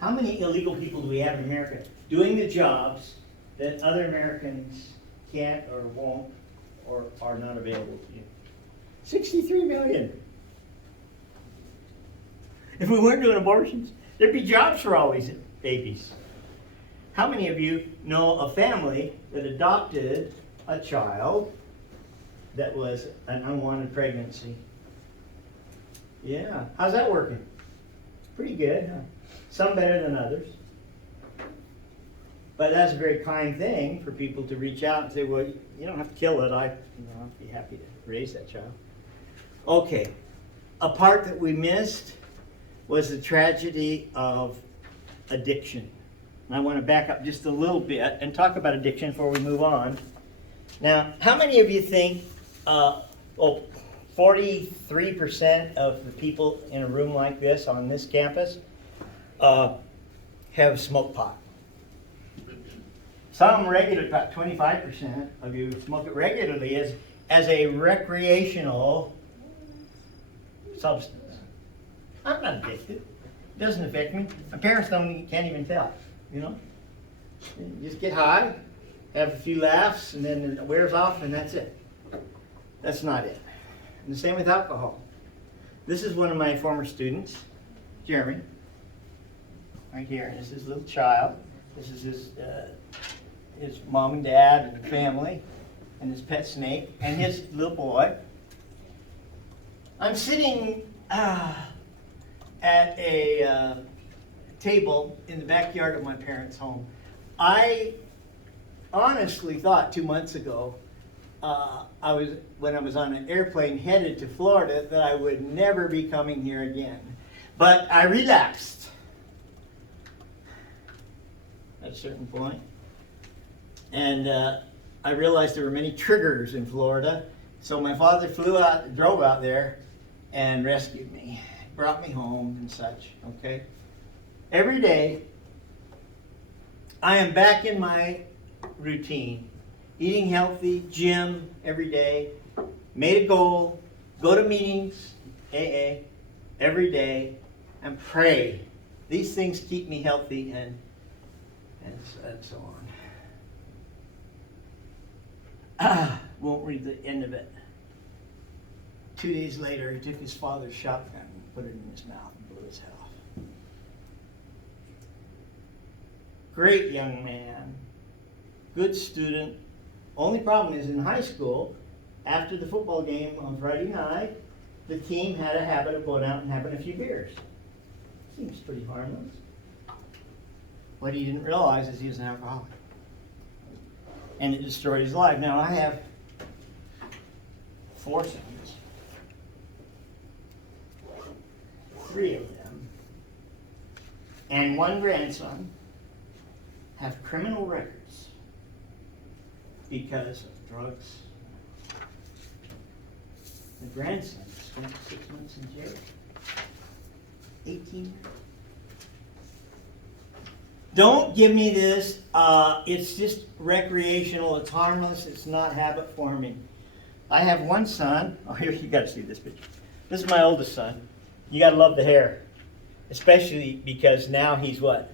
How many illegal people do we have in America doing the jobs that other Americans can't or won't or are not available to you? 63 million. If we weren't doing abortions, there'd be jobs for all these babies. How many of you know a family that adopted a child that was an unwanted pregnancy? Yeah. How's that working? Pretty good, huh? Some better than others. But that's a very kind thing for people to reach out and say, well, you don't have to kill it. I'd be happy to raise that child. Okay. A part that we missed was the tragedy of addiction. And I want to back up just a little bit and talk about addiction before we move on. Now, how many of you think 43% of the people in a room like this on this campus have smoked pot? Some regular, about 25% of you smoke it regularly as a recreational substance. I'm not addicted. It doesn't affect me. My parents can't even tell, you know. You just get high, have a few laughs, and then it wears off, and that's it. That's not it. And the same with alcohol. This is one of my former students, Jeremy, right here. This is his little child. This is his mom and dad and family, and his pet snake, and his little boy. I'm sitting at a table in the backyard of my parents' home. I honestly thought 2 months ago, when I was on an airplane headed to Florida, that I would never be coming here again. But I relapsed at a certain point. And I realized there were many triggers in Florida. So my father drove out there and rescued me, brought me home and such, okay? Every day, I am back in my routine. eating healthy, gym every day, made a goal, go to meetings, AA, every day, and pray. These things keep me healthy and so on. Won't read the end of it. 2 days later, he took his father's shotgun and put it in his mouth and blew his head off. Great young man, good student. Only problem is in high school, after the football game on Friday night, the team had a habit of going out and having a few beers. Seems pretty harmless. What he didn't realize is he was an alcoholic. And it destroyed his life. Now I have 4 sons. 3 of them and 1 grandson have criminal records because of drugs. The grandson spent 6 months in jail. 18. Don't give me this, it's just recreational, it's harmless, it's not habit forming. I have 1 son. Oh, here, you gotta see this picture. This is my oldest son. You gotta love the hair, especially because now he's what?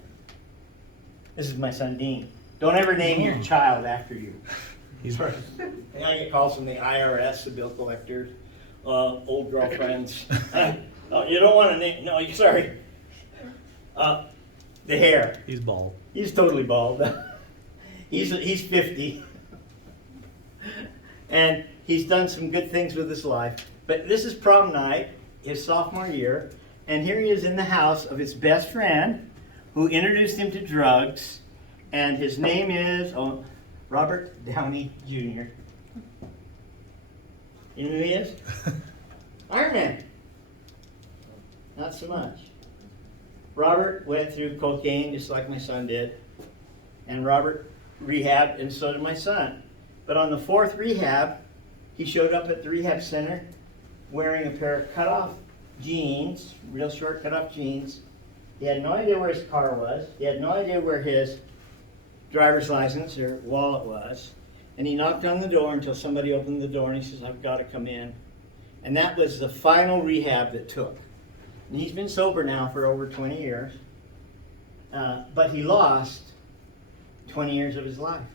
This is my son Dean. Don't ever name your child after you. He's right. I get calls from the IRS, the bill collectors, old girlfriends. Oh, you don't want to name? No, sorry. The hair. He's bald. He's totally bald. He's 50, and he's done some good things with his life. But this is prom night, his sophomore year, and here he is in the house of his best friend, who introduced him to drugs, and his name is Robert Downey Jr. You know who he is? Iron Man. Not so much. Robert went through cocaine just like my son did, and Robert rehabbed, and so did my son. But on the 4th rehab, he showed up at the rehab center wearing a pair of cut-off jeans, real short cut-off jeans. He had no idea where his car was. He had no idea where his driver's license or wallet was. And he knocked on the door until somebody opened the door, and he says, "I've got to come in." And that was the final rehab that took. And he's been sober now for over 20 years. But he lost 20 years of his life.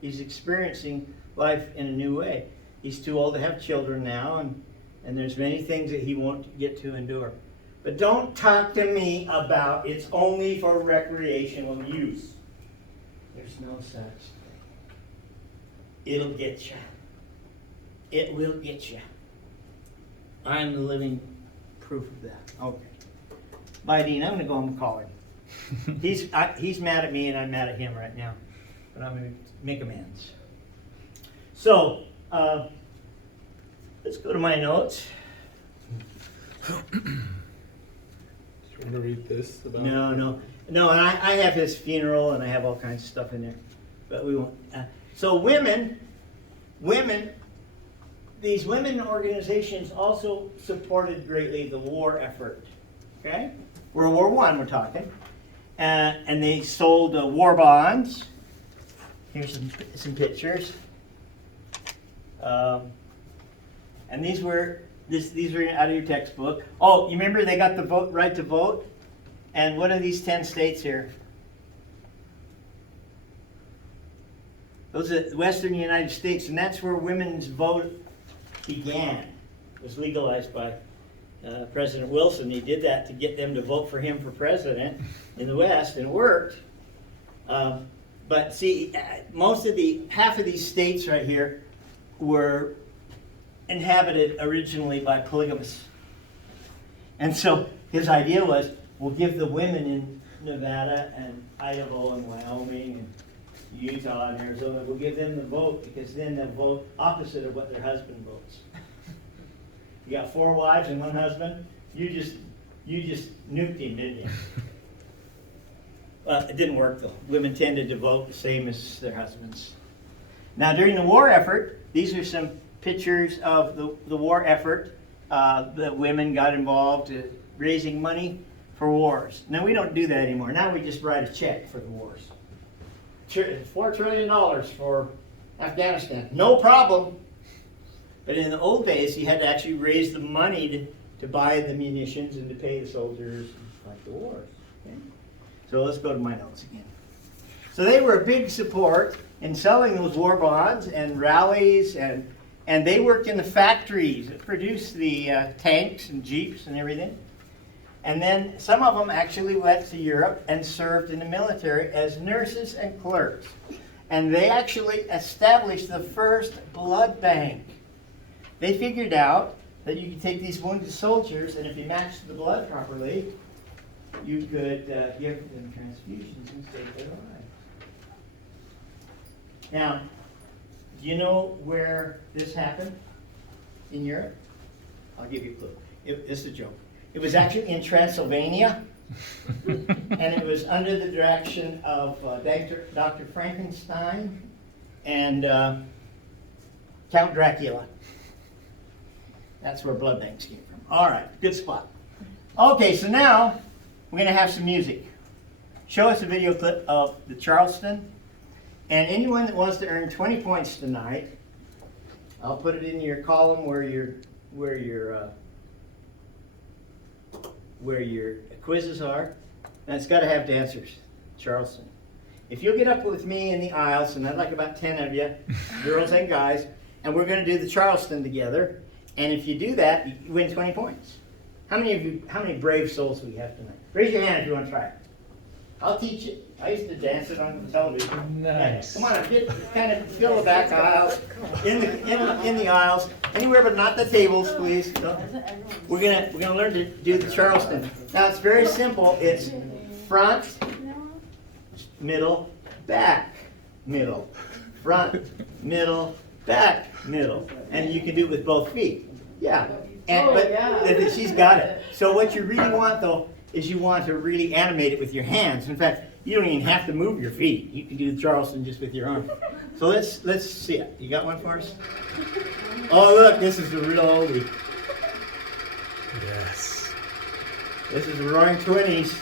He's experiencing life in a new way. He's too old to have children now, and there's many things that he won't get to endure. But don't talk to me about it's only for recreational use. There's no such thing. It'll get you. It will get you. I'm the living proof of that. Okay. Bye, Dean. I'm going to go home and call him. He's mad at me, and I'm mad at him right now. But I'm going to make amends. So, let's go to my notes. Do you want to read this? No, and I have his funeral, and I have all kinds of stuff in there, but we won't. So women, these women organizations also supported greatly the war effort. Okay, World War I, we're talking, and they sold war bonds. Here's some pictures, and these were out of your textbook. Oh, you remember they got the right to vote? And what are these 10 states here? Those are the Western United States, and that's where women's vote began. It was legalized by President Wilson. He did that to get them to vote for him for president in the West, and it worked. But see, half of these states right here were inhabited originally by polygamists. And so his idea was, we'll give the women in Nevada and Idaho and Wyoming and Utah and Arizona, we'll give them the vote, because then they'll vote opposite of what their husband votes. You got 4 wives and 1 husband, you just nuked him, didn't you? Well, it didn't work though. Women tended to vote the same as their husbands. Now during the war effort, these are some pictures of the war effort. The women got involved raising money for wars. Now we don't do that anymore. Now we just write a check for the wars. $4 trillion for Afghanistan. No problem. But in the old days, you had to actually raise the money to buy the munitions and to pay the soldiers and fight the wars. Okay? So let's go to my notes again. So they were a big support in selling those war bonds and rallies, and they worked in the factories that produced the tanks and jeeps and everything. And then some of them actually went to Europe and served in the military as nurses and clerks. And they actually established the first blood bank. They figured out that you could take these wounded soldiers, and if you matched the blood properly, you could give them transfusions and save their lives. Now, do you know where this happened in Europe? I'll give you a clue. This is a joke. It was actually in Transylvania, and it was under the direction of Dr. Frankenstein and Count Dracula. That's where blood banks came from. All right, good spot. Okay, so now we're going to have some music. Show us a video clip of the Charleston. And anyone that wants to earn 20 points tonight, I'll put it in your column where your quizzes are. And it's got to have dancers. Charleston. If you'll get up with me in the aisles, and I'd like about 10 of you, girls and guys, and we're going to do the Charleston together. And if you do that, you win 20 points. How many brave souls do we have tonight? Raise your hand if you want to try it. I'll teach it. I used to dance it on the television. Nice. Come on, kind of fill the back aisles, in the aisles, anywhere but not the tables, please. So we're gonna learn to do the Charleston. Now it's very simple. It's front, middle, back, middle, front, middle, back, middle, and you can do it with both feet. Yeah. But she's got it. So what you really want though is you want to really animate it with your hands. In fact, you don't even have to move your feet. You can do the Charleston just with your arms. So let's see it. You got one for us? Oh look, this is the real oldie. Yes. This is the Roaring Twenties.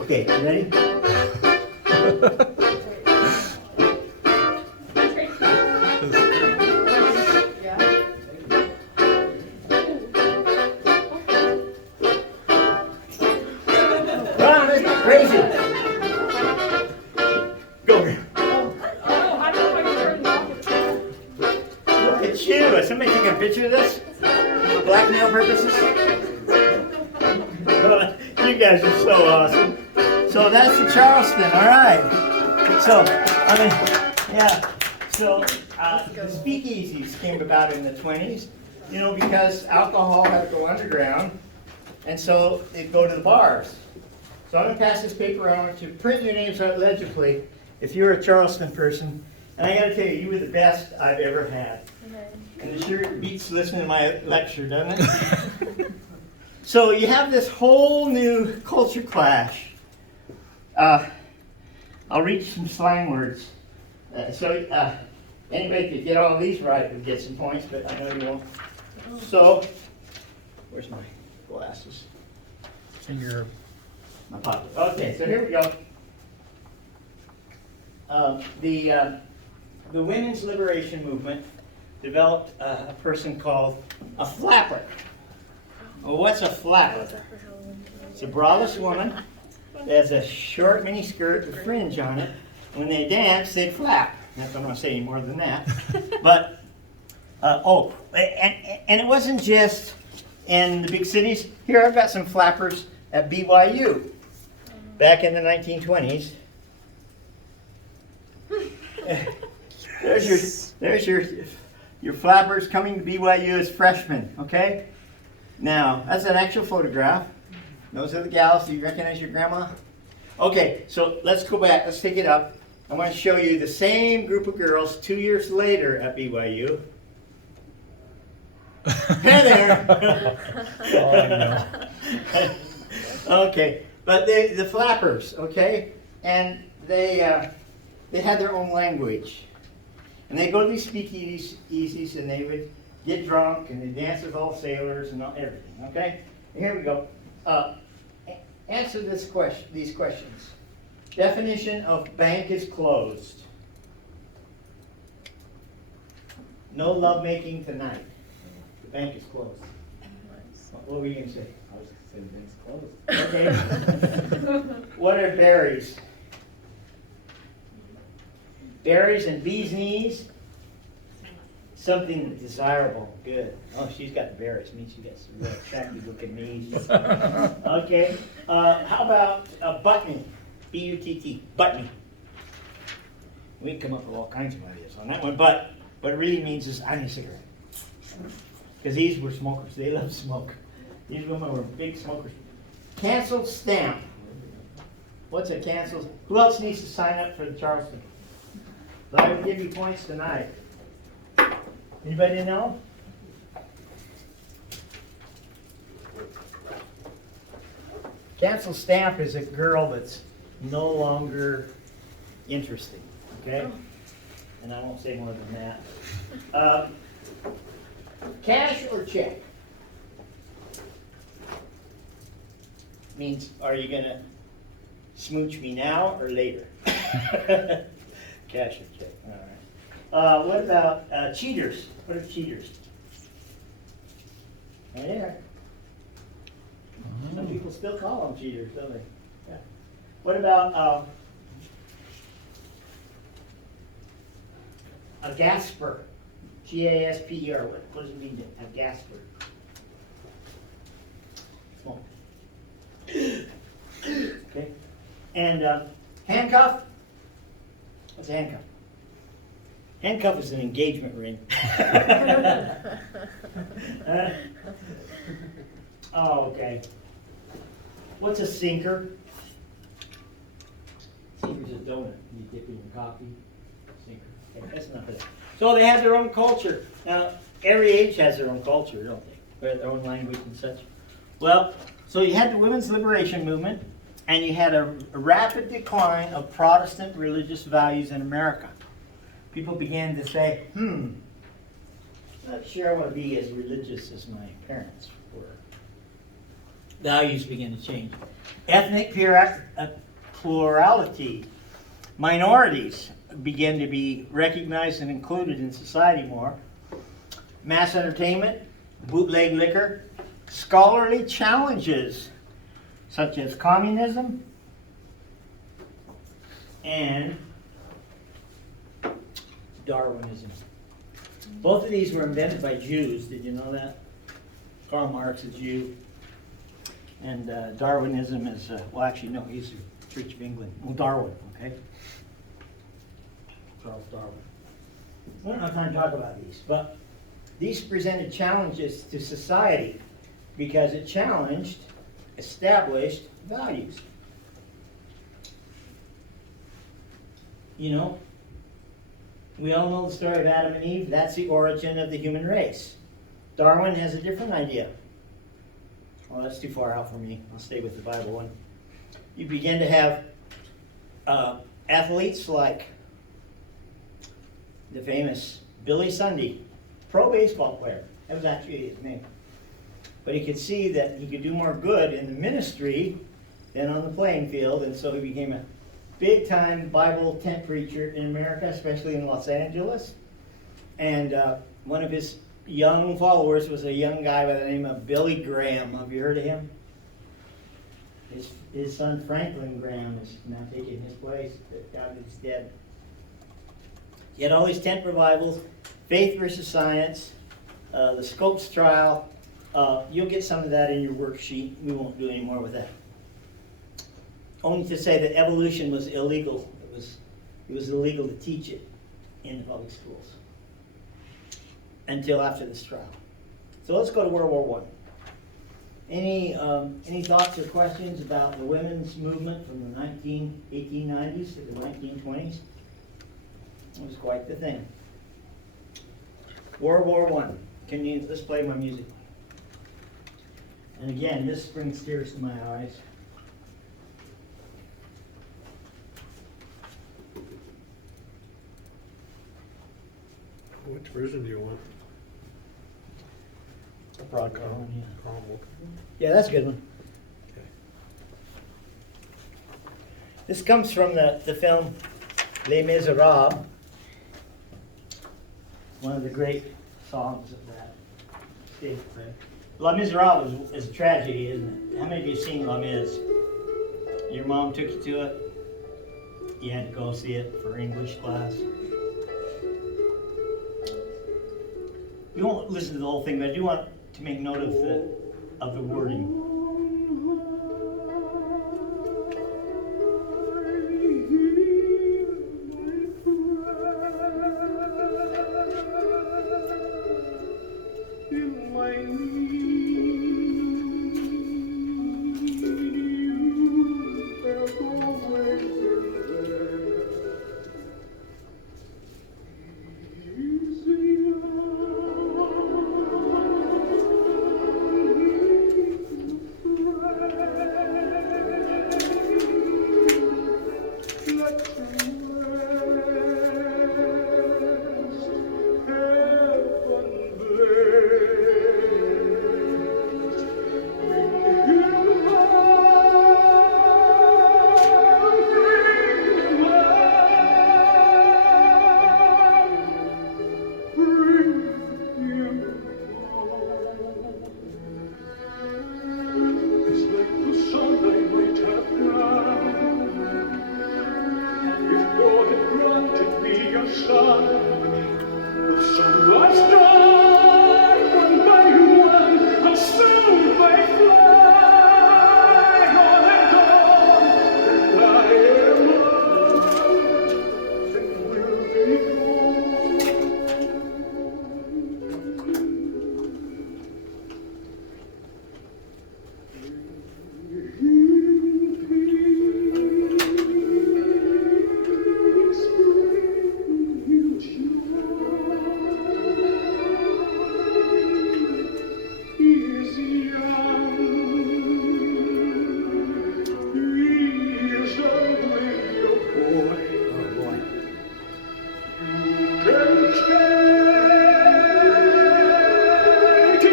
Okay, you ready? Crazy. Go. Look at you. Is somebody taking a picture of this for blackmail purposes? You guys are so awesome. So that's the Charleston. All right. So So the speakeasies came about in the 20s. You know, because alcohol had to go underground, and so they'd go to the bars. So I'm going to pass this paper around to print your names out legibly if you're a Charleston person. And I got to tell you, you were the best I've ever had. And it sure beats listening to my lecture, doesn't it? So you have this whole new culture clash. I'll read some slang words. Anybody could get all these right would get some points, but I know you won't. So, where's my glasses? In your My pocket. Okay, so here we go. The women's liberation movement developed a person called a flapper. Well, what's a flapper? It's a braless woman that has a short mini skirt with fringe on it. When they dance, they flap. Not that I'm going to say any more than that. But, and it wasn't just in the big cities. Here, I've got some flappers at BYU. Back in the 1920s. There's your flappers coming to BYU as freshmen, okay? Now, that's an actual photograph. Those are the gals. Do you recognize your grandma? Okay, so let's go back. Let's take it up. I want to show you the same group of girls 2 years later at BYU. Hey there! Oh, no. Okay, but the flappers, okay, and they had their own language, and they go to these speakeasies and they would get drunk and they dance with all sailors and everything, okay? And here we go. Answer these questions. Definition of bank is closed. No lovemaking tonight. The bank is closed. What were you going to say? I was just saying the bank's closed. Okay. What are berries? Berries and bee's knees. Something desirable. Good. Oh, she's got the berries. Means she got some real attractive looking knees. Okay. How about buttony? B-U-T-T. Buttony. We can come up with all kinds of ideas on that one, but what it really means is I need a cigarette. Because these were smokers. They love smoke. These women were big smokers. Canceled stamp. What's a canceled? Who else needs to sign up for the Charleston? I will give you points tonight. Anybody know? Cancel stamp is a girl that's no longer interesting, okay? And I won't say more than that. Cash or check? Means, are you gonna smooch me now or later? Cash or check, all right. What about cheaters? What are cheaters? Right there. Some people still call them cheaters, don't they? Yeah. What about a gasper? G-A-S-P-E-R. What does it mean to have gasper? Smoke. Okay. And handcuff? What's a handcuff? Handcuff is an engagement ring. Oh, okay. What's a sinker? Sinker's a donut. You dip in your coffee. Sinker. Okay, that's enough of that. So they have their own culture. Now, every age has their own culture, don't they? Their own language and such. Well, so you had the women's liberation movement, and you had a rapid decline of Protestant religious values in America. People began to say, not sure I want to be as religious as my parents were. Values began to change. Ethnic plurality. Minorities began to be recognized and included in society more. Mass entertainment, bootleg liquor, scholarly challenges such as communism and Darwinism. Both of these were invented by Jews. Did you know that? Karl Marx is a Jew. And Darwinism is, well, actually, no, he's the Church of England. Well, Darwin, okay? Charles Darwin. We don't have time to talk about these, but these presented challenges to society because it challenged established values. You know, we all know the story of Adam and Eve. That's the origin of the human race. Darwin has a different idea. Well, that's too far out for me. I'll stay with the Bible one. You begin to have athletes like the famous Billy Sunday, pro baseball player. That was actually his name. But he could see that he could do more good in the ministry than on the playing field, and so he became a big-time Bible tent preacher in America, especially in Los Angeles. And one of his young followers was a young guy by the name of Billy Graham. Have you heard of him? His son Franklin Graham is now taking his place. God is dead. He had all these tent revivals, faith versus science, the Scopes trial. You'll get some of that in your worksheet. We won't do any more with that. Only to say that evolution was illegal. It was illegal to teach it in the public schools until after this trial. So let's go to World War I. Any thoughts or questions about the women's movement from the 1890s to the 1920s? It was quite the thing. World War I. Let's play my music. And again, this brings tears to my eyes. Which version do you want? Broad Cone, yeah. Cromwell. Yeah, that's a good one. Okay. This comes from the film Les Miserables, one of the great songs of that stage play. Les Miserables is a tragedy, isn't it? How many of you have seen Les Mis? Your mom took you to it? You had to go see it for English class? You won't listen to the whole thing, but I do want to make note of the wording.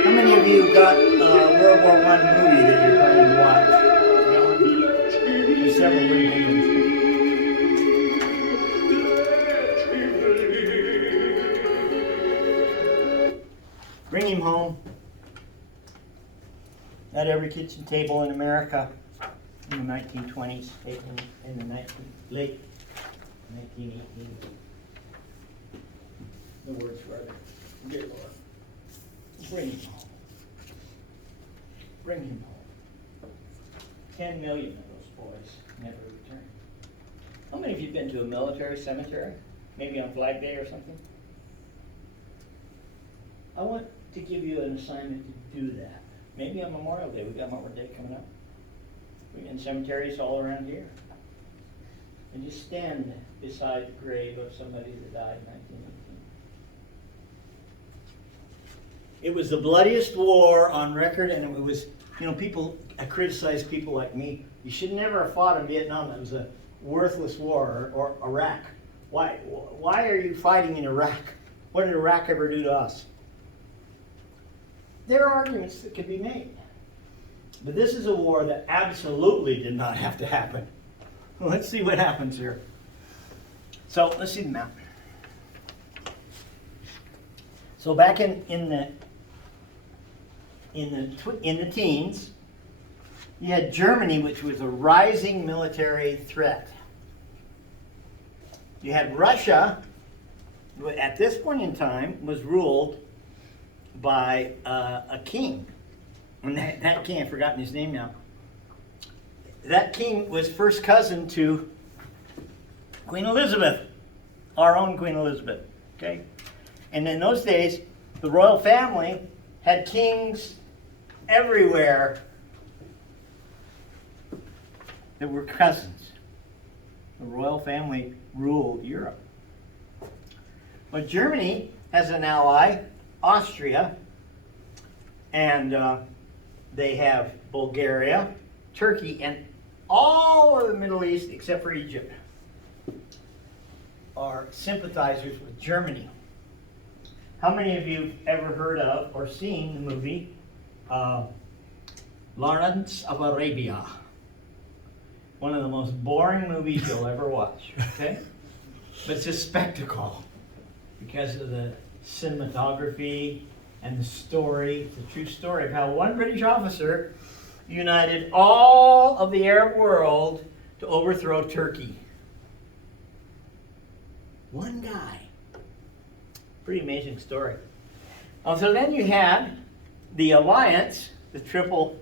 How many of you got World War I movie that you're planning to watch? Got one? There's several really good ones. Bring him home. At every kitchen table in America in the 1920s, in the late 1918s. The words were there. Dear Lord. Bring him home. Bring him home. 10 million of those boys never returned. How many of you have been to a military cemetery? Maybe on Flag Day or something? I want to give you an assignment to do that. Maybe on Memorial Day. We've got Memorial Day coming up. We're in cemeteries all around here. And just stand beside the grave of somebody that died in 1918. It was the bloodiest war on record, and it was, people, I criticize people like me. You should never have fought in Vietnam. It was a worthless war, or Iraq. Why are you fighting in Iraq? What did Iraq ever do to us? There are arguments that could be made. But this is a war that absolutely did not have to happen. Well, let's see what happens here. So let's see the map. So back in the teens, you had Germany, which was a rising military threat. You had Russia, who at this point in time was ruled by a king. And that king, I've forgotten his name now. That king was first cousin to Queen Elizabeth, our own Queen Elizabeth. Okay? And in those days, the royal family had kings everywhere that were cousins. The royal family ruled Europe. But Germany has an ally, Austria, and they have Bulgaria, Turkey, and all of the Middle East except for Egypt are sympathizers with Germany. How many of you have ever heard of or seen the movie Lawrence of Arabia. One of the most boring movies you'll ever watch, okay? But it's a spectacle because of the cinematography and the story. It's a true story of how one British officer united all of the Arab world to overthrow Turkey. One guy. Pretty amazing story. So then you had the alliance, the triple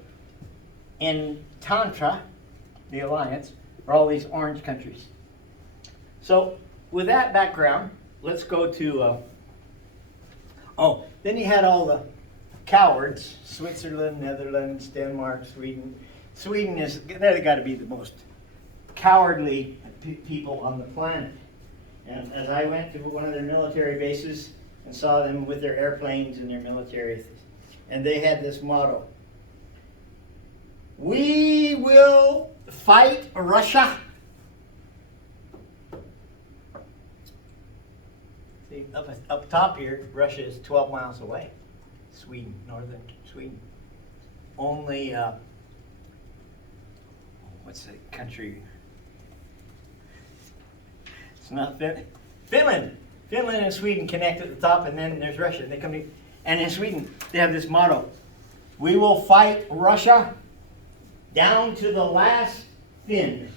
entente, the alliance, for all these orange countries. So with that background, let's go to, then you had all the cowards, Switzerland, Netherlands, Denmark, Sweden. Sweden is, they've got to be the most cowardly people on the planet. And as I went to one of their military bases and saw them with their airplanes and their military, and they had this motto: "We will fight Russia." See, up top here, Russia is 12 miles away. Sweden, northern Sweden. Only, what's the country? It's not Finland. Finland and Sweden connect at the top, and then there's Russia. They come in, and in Sweden they have this motto: "We will fight Russia down to the last Finn."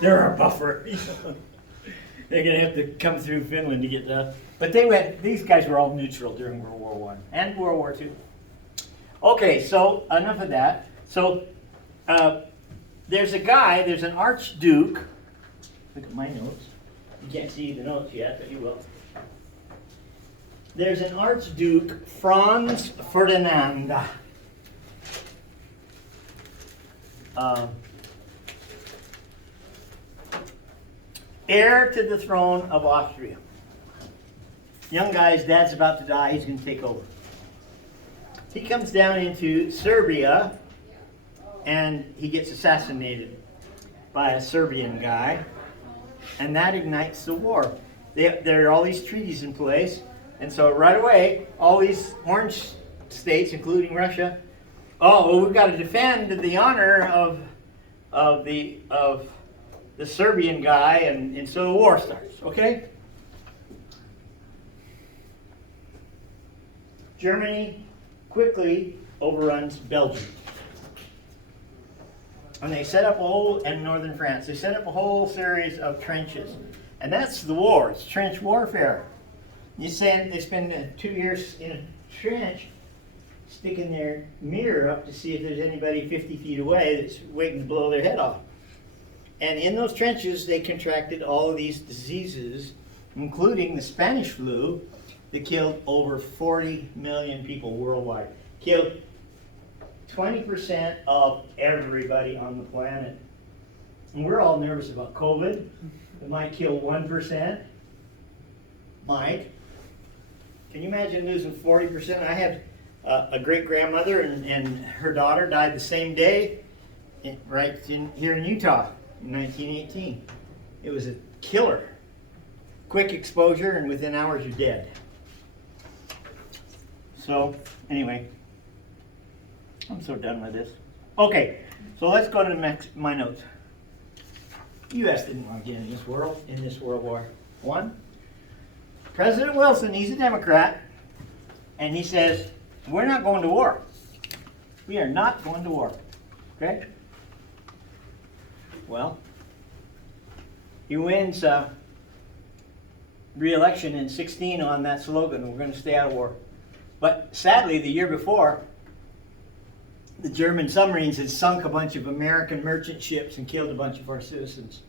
They're our buffer. They're gonna have to come through Finland to get the. But they went. These guys were all neutral during World War I and World War II. Okay, so enough of that. So there's a guy. There's an archduke. Look at my notes. You can't see the notes yet, but you will. There's an Archduke, Franz Ferdinand. Heir to the throne of Austria. Young guy's dad's about to die, he's going to take over. He comes down into Serbia and he gets assassinated by a Serbian guy. And that ignites the war. There are all these treaties in place, and so right away, all these orange states, including Russia, we've got to defend the honor of the Serbian guy, and so the war starts. Okay. Germany quickly overruns Belgium. And they set up and northern France, they set up a whole series of trenches. And that's the war, it's trench warfare. You say they spend 2 years in a trench, sticking their mirror up to see if there's anybody 50 feet away that's waiting to blow their head off. And in those trenches, they contracted all of these diseases, including the Spanish flu, that killed over 40 million people worldwide. Killed 20% of everybody on the planet. And we're all nervous about COVID. It might kill 1%. Might. Can you imagine losing 40%? I had a great-grandmother and her daughter died the same day here in Utah in 1918. It was a killer. Quick exposure, and within hours you're dead. So, anyway. I'm so done with this. Okay, so let's go to my notes. U.S. didn't want to get in this World War I. President Wilson, he's a Democrat, and he says, we're not going to war. We are not going to war. Okay? Well, he wins re-election in 16 on that slogan, we're going to stay out of war. But sadly, the year before, the German submarines had sunk a bunch of American merchant ships and killed a bunch of our citizens.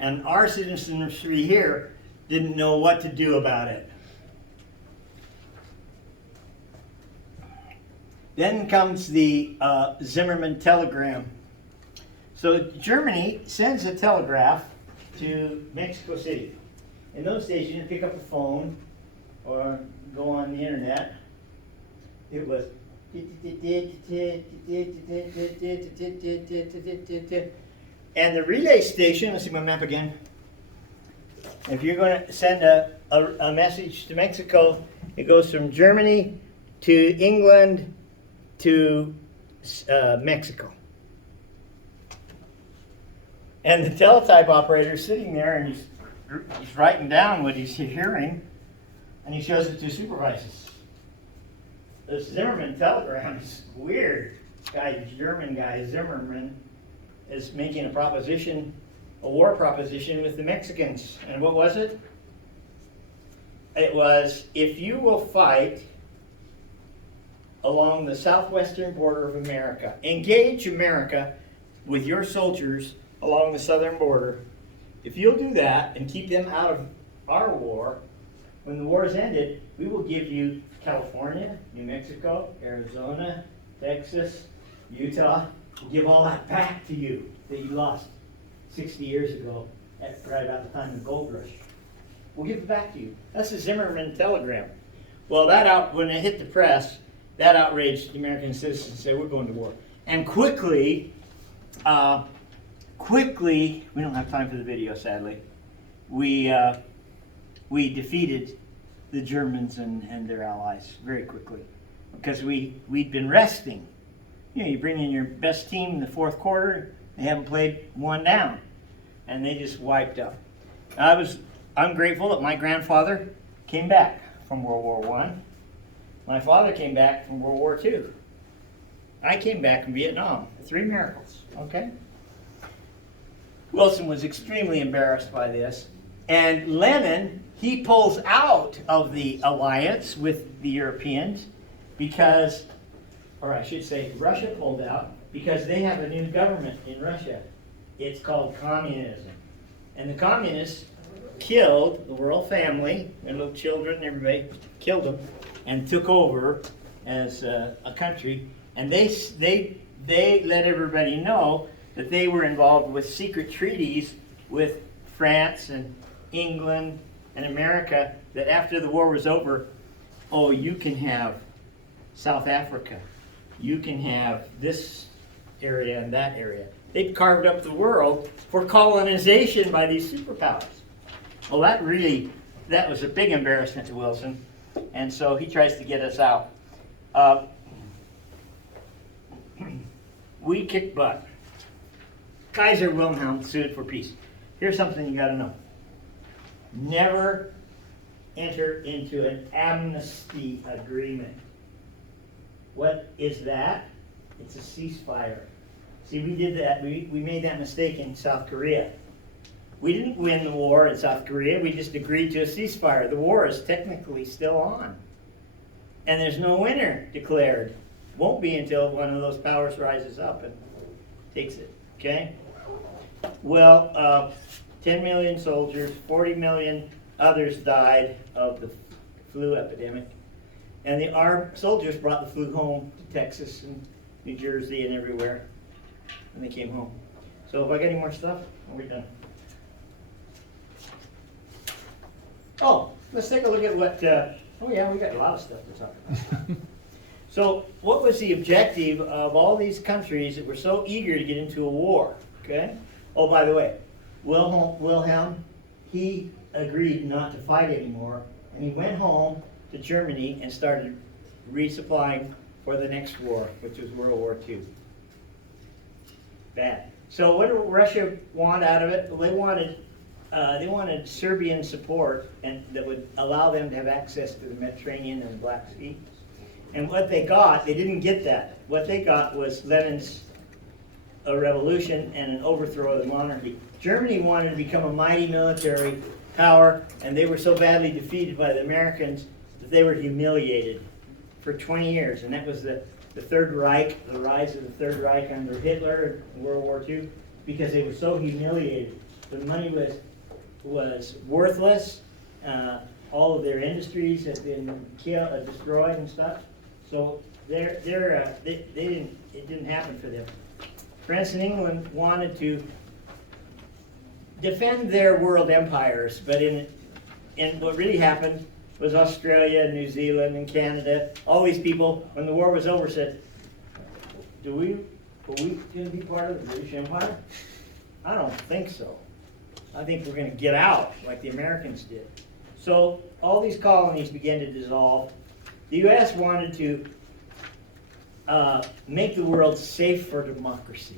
And our citizenry here didn't know what to do about it. Then comes the Zimmermann telegram. So Germany sends a telegraph to Mexico City. In those days, you didn't pick up the phone or go on the internet. It was and the relay station, let's see my map again. If you're going to send a message to Mexico, it goes from Germany to England to Mexico. And the teletype operator is sitting there and he's writing down what he's hearing, and he shows it to supervisors. This Zimmerman telegram is weird. German guy, Zimmerman, is making a proposition, a war proposition with the Mexicans. And what was it? It was, if you will fight along the southwestern border of America, engage America with your soldiers along the southern border, if you'll do that and keep them out of our war, when the war is ended, we will give you California, New Mexico, Arizona, Texas, Utah. We'll give all that back to you that you lost 60 years ago, right about the time of the gold rush. We'll give it back to you. That's the Zimmerman telegram. Well, when it hit the press, that outraged the American citizens and said, we're going to war. And quickly, we don't have time for the video, sadly, we defeated the Germans and their allies very quickly, because we'd been resting. You know, you bring in your best team in the fourth quarter, they haven't played one down, and they just wiped up. I'm grateful that my grandfather came back from World War I. My father came back from World War II. I came back from Vietnam. 3 miracles, okay? Wilson was extremely embarrassed by this. And Lenin, he pulls out of the alliance with the Europeans because, or I should say Russia pulled out, because they have a new government in Russia. It's called communism. And the communists killed the royal family, their little children, everybody, killed them, and took over as a country. And they let everybody know that they were involved with secret treaties with France and England and America, that after the war was over, oh, you can have South Africa, you can have this area and that area. They carved up the world for colonization by these superpowers. Well, that was a big embarrassment to Wilson, and so he tries to get us out. We kicked butt. Kaiser Wilhelm sued for peace. Here's something you got to know. Never enter into an amnesty agreement. What is that? It's a ceasefire. See, we did that. We made that mistake in South Korea. We didn't win the war in South Korea. We just agreed to a ceasefire. The war is technically still on. And there's no winner declared. Won't be until one of those powers rises up and takes it. Okay? Well, 10 million soldiers, 40 million others died of the flu epidemic. And our soldiers brought the flu home to Texas and New Jersey and everywhere. And they came home. So if I got any more stuff, are we done? Oh, let's take a look at what, oh yeah, we got a lot of stuff to talk about. So what was the objective of all these countries that were so eager to get into a war? Okay? Oh, by the way, Wilhelm, he agreed not to fight anymore, and he went home to Germany and started resupplying for the next war, which was World War II. Bad. So what did Russia want out of it? Well, they wanted Serbian support, and that would allow them to have access to the Mediterranean and Black Sea. And what they got, they didn't get that. What they got was Lenin's revolution and an overthrow of the monarchy. Germany wanted to become a mighty military power, and they were so badly defeated by the Americans that they were humiliated for 20 years. And that was the Third Reich, the rise of the Third Reich under Hitler in World War II, because they were so humiliated. The money was worthless. All of their industries had been destroyed and stuff. So it didn't happen for them. France and England wanted to defend their world empires, but in what really happened was Australia, New Zealand, and Canada, all these people, when the war was over, said, are we going to be part of the British Empire? I don't think so. I think we're going to get out like the Americans did. So all these colonies began to dissolve, The U.S. wanted to make the world safe for democracy.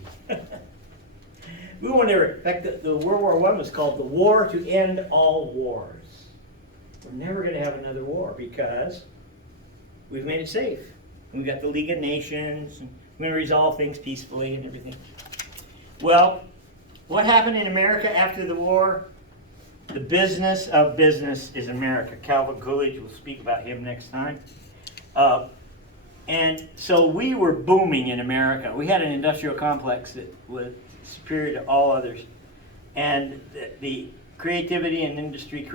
We will never, in fact, the World War I was called the War to End All Wars. We're never going to have another war because we've made it safe. And we've got the League of Nations, and we're going to resolve things peacefully and everything. Well, what happened in America after the war? The business of business is America. Calvin Coolidge will speak about him next time. And so we were booming in America. We had an industrial complex that was superior to all others. And the creativity and industry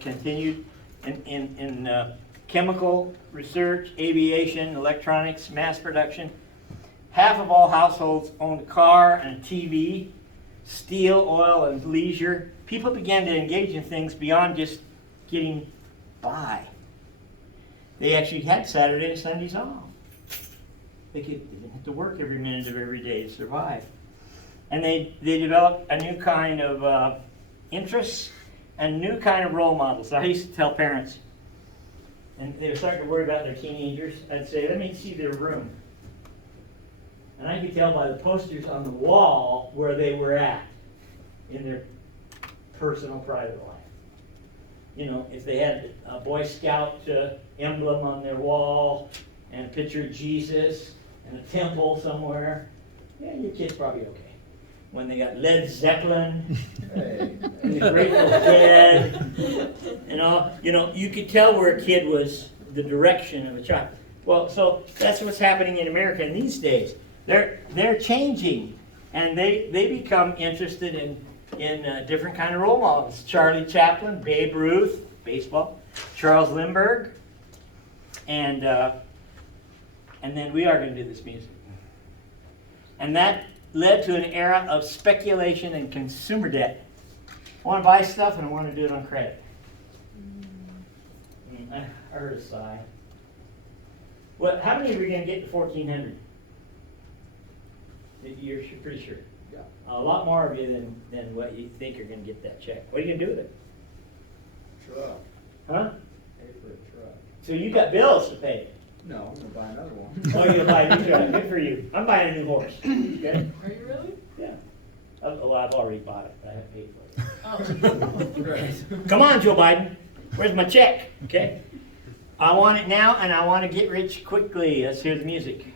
continued in chemical research, aviation, electronics, mass production. Half of all households owned a car and a TV, steel, oil, and leisure. People began to engage in things beyond just getting by. They actually had Saturday and Sundays off. They didn't have to work every minute of every day to survive. And they developed a new kind of interests and new kind of role models. I used to tell parents, and they were starting to worry about their teenagers, I'd say, let me see their room. And I could tell by the posters on the wall where they were at in their personal private life. You know, if they had a Boy Scout emblem on their wall and a picture of Jesus and a temple somewhere, yeah, your kid's probably okay. When they got Led Zeppelin and the Grateful Dead, you know, you could tell where a kid was, the direction of a child. Well, so that's what's happening in America in these days. They're changing, and they become interested in different kind of role models. Charlie Chaplin, Babe Ruth, baseball, Charles Lindbergh, and then we are going to do this music. And that led to an era of speculation and consumer debt. I want to buy stuff and I want to do it on credit. I heard a sigh. Well, how many of you are going to get to 1,400? You're pretty sure. Yeah. A lot more of you than what you think you're going to get that check. What are you going to do with it? Truck. Huh? Pay for a truck. So you got bills to pay. No, I'm gonna buy another one. Oh, you're going to buy a new truck. Good for you. I'm buying a new horse. Okay? Are you really? Yeah. Well, I've already bought it. I haven't paid for it. Oh. Right. Come on, Joe Biden. Where's my check? Okay? I want it now, and I want to get rich quickly. Let's hear the music.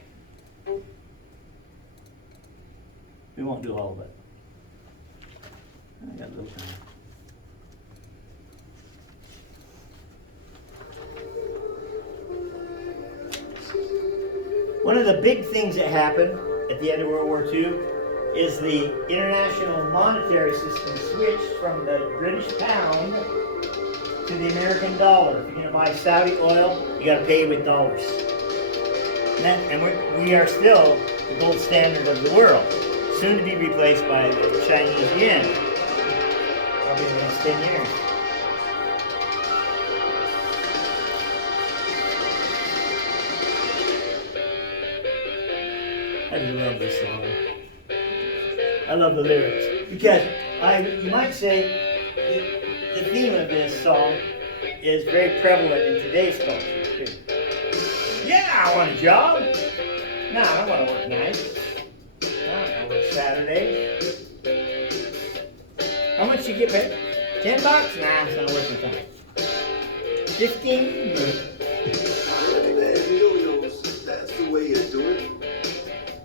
We won't do all of it. I got a little time. One of the big things that happened at the end of World War II is the international monetary system switched from the British pound to the American dollar. If you're going to buy Saudi oil, you got to pay with dollars. And we are still the gold standard of the world, soon to be replaced by the Chinese yen, probably in the next 10 years. I love this song. I love the lyrics because you might say the theme of this song is very prevalent in today's culture too. Yeah, I want a job. No, I don't want to work nights. No, I want to work Saturdays. How much you get paid? $10? Nah, it's not worth my time. 15? That's the way you do it.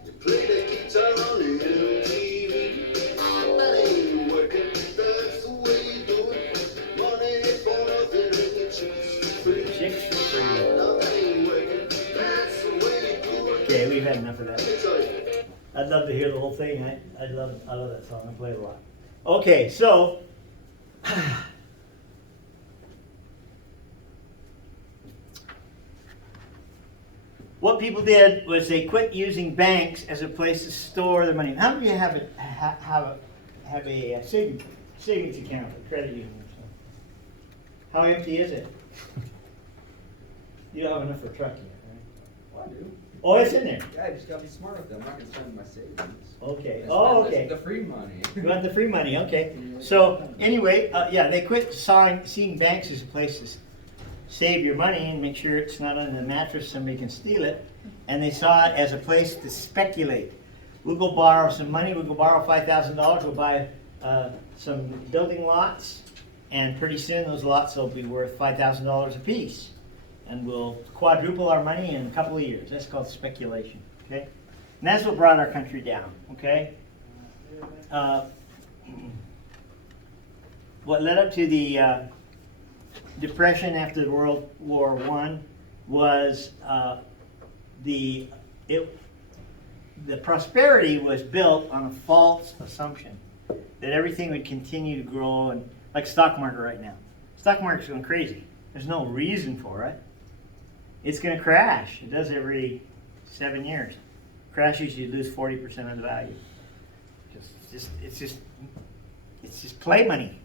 You play the guitar on the MTV. That ain't working. That's the way you do it. Money for nothing and the chicks for free. Chicks for free. No, that ain't working. That's the way you do it. Okay, we've had enough of that. It's like, I'd love to hear the whole thing. I love that song. I play it a lot. Okay, so what people did was they quit using banks as a place to store their money. How many of you have a savings account, a credit union or something? How empty is it? You don't have enough for a truck yet, right? Well, I do. Oh, it's in there. Yeah, I just gotta be smart with them. I'm not gonna spend my savings. Okay. I Oh, spend okay. The free money. You want the free money, okay. So anyway, yeah, they quit seeing banks as a place to save your money and make sure it's not under the mattress, somebody can steal it. And they saw it as a place to speculate. We'll go borrow some money, we'll go borrow $5,000, we'll buy some building lots, and pretty soon those lots will be worth $5,000 a piece. And we'll quadruple our money in a couple of years. That's called speculation, okay? And that's what brought our country down, okay? What led up to the Depression after World War I was the prosperity was built on a false assumption that everything would continue to grow, and like stock market right now. Stock market's going crazy. There's no reason for it. It's going to crash. It does every 7 years. Crashes, you lose 40% of the value. It's just play money.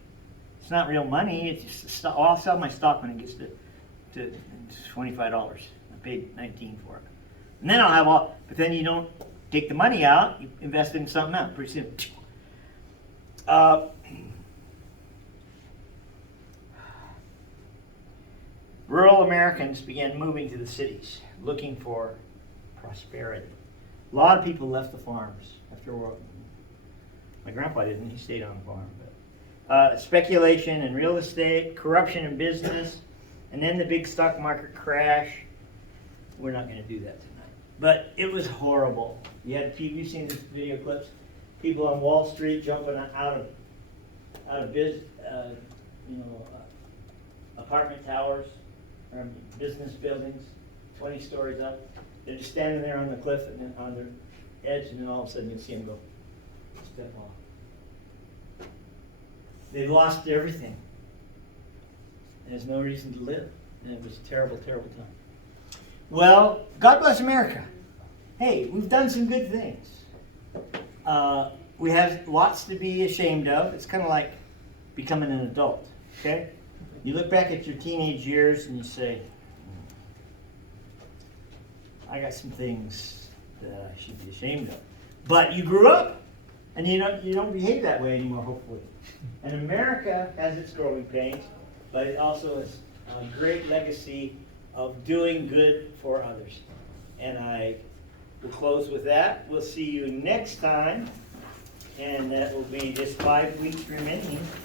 It's not real money. It's just I'll sell my stock when it gets to $25. I paid $19 for it, and then I'll have all. But then you don't take the money out. You invest it in something else. Pretty soon. Rural Americans began moving to the cities, looking for prosperity. A lot of people left the farms after World. My grandpa didn't. He stayed on the farm. But speculation in real estate, corruption in business, and then the big stock market crash. We're not going to do that tonight. But it was horrible. You had people. You've seen these video clips. People on Wall Street jumping out of apartment towers or business buildings, 20 stories up. They're just standing there on the cliff and then on their edge, and then all of a sudden you see them go step off. They lost everything. And there's no reason to live. And it was a terrible, terrible time. Well, God bless America. Hey, we've done some good things. We have lots to be ashamed of. It's kind of like becoming an adult, okay? You look back at your teenage years and you say, I got some things that I should be ashamed of. But you grew up, and you don't behave that way anymore, hopefully. And America has its growing pains, but it also has a great legacy of doing good for others. And I will close with that. We'll see you next time, and that will be just 5 weeks remaining.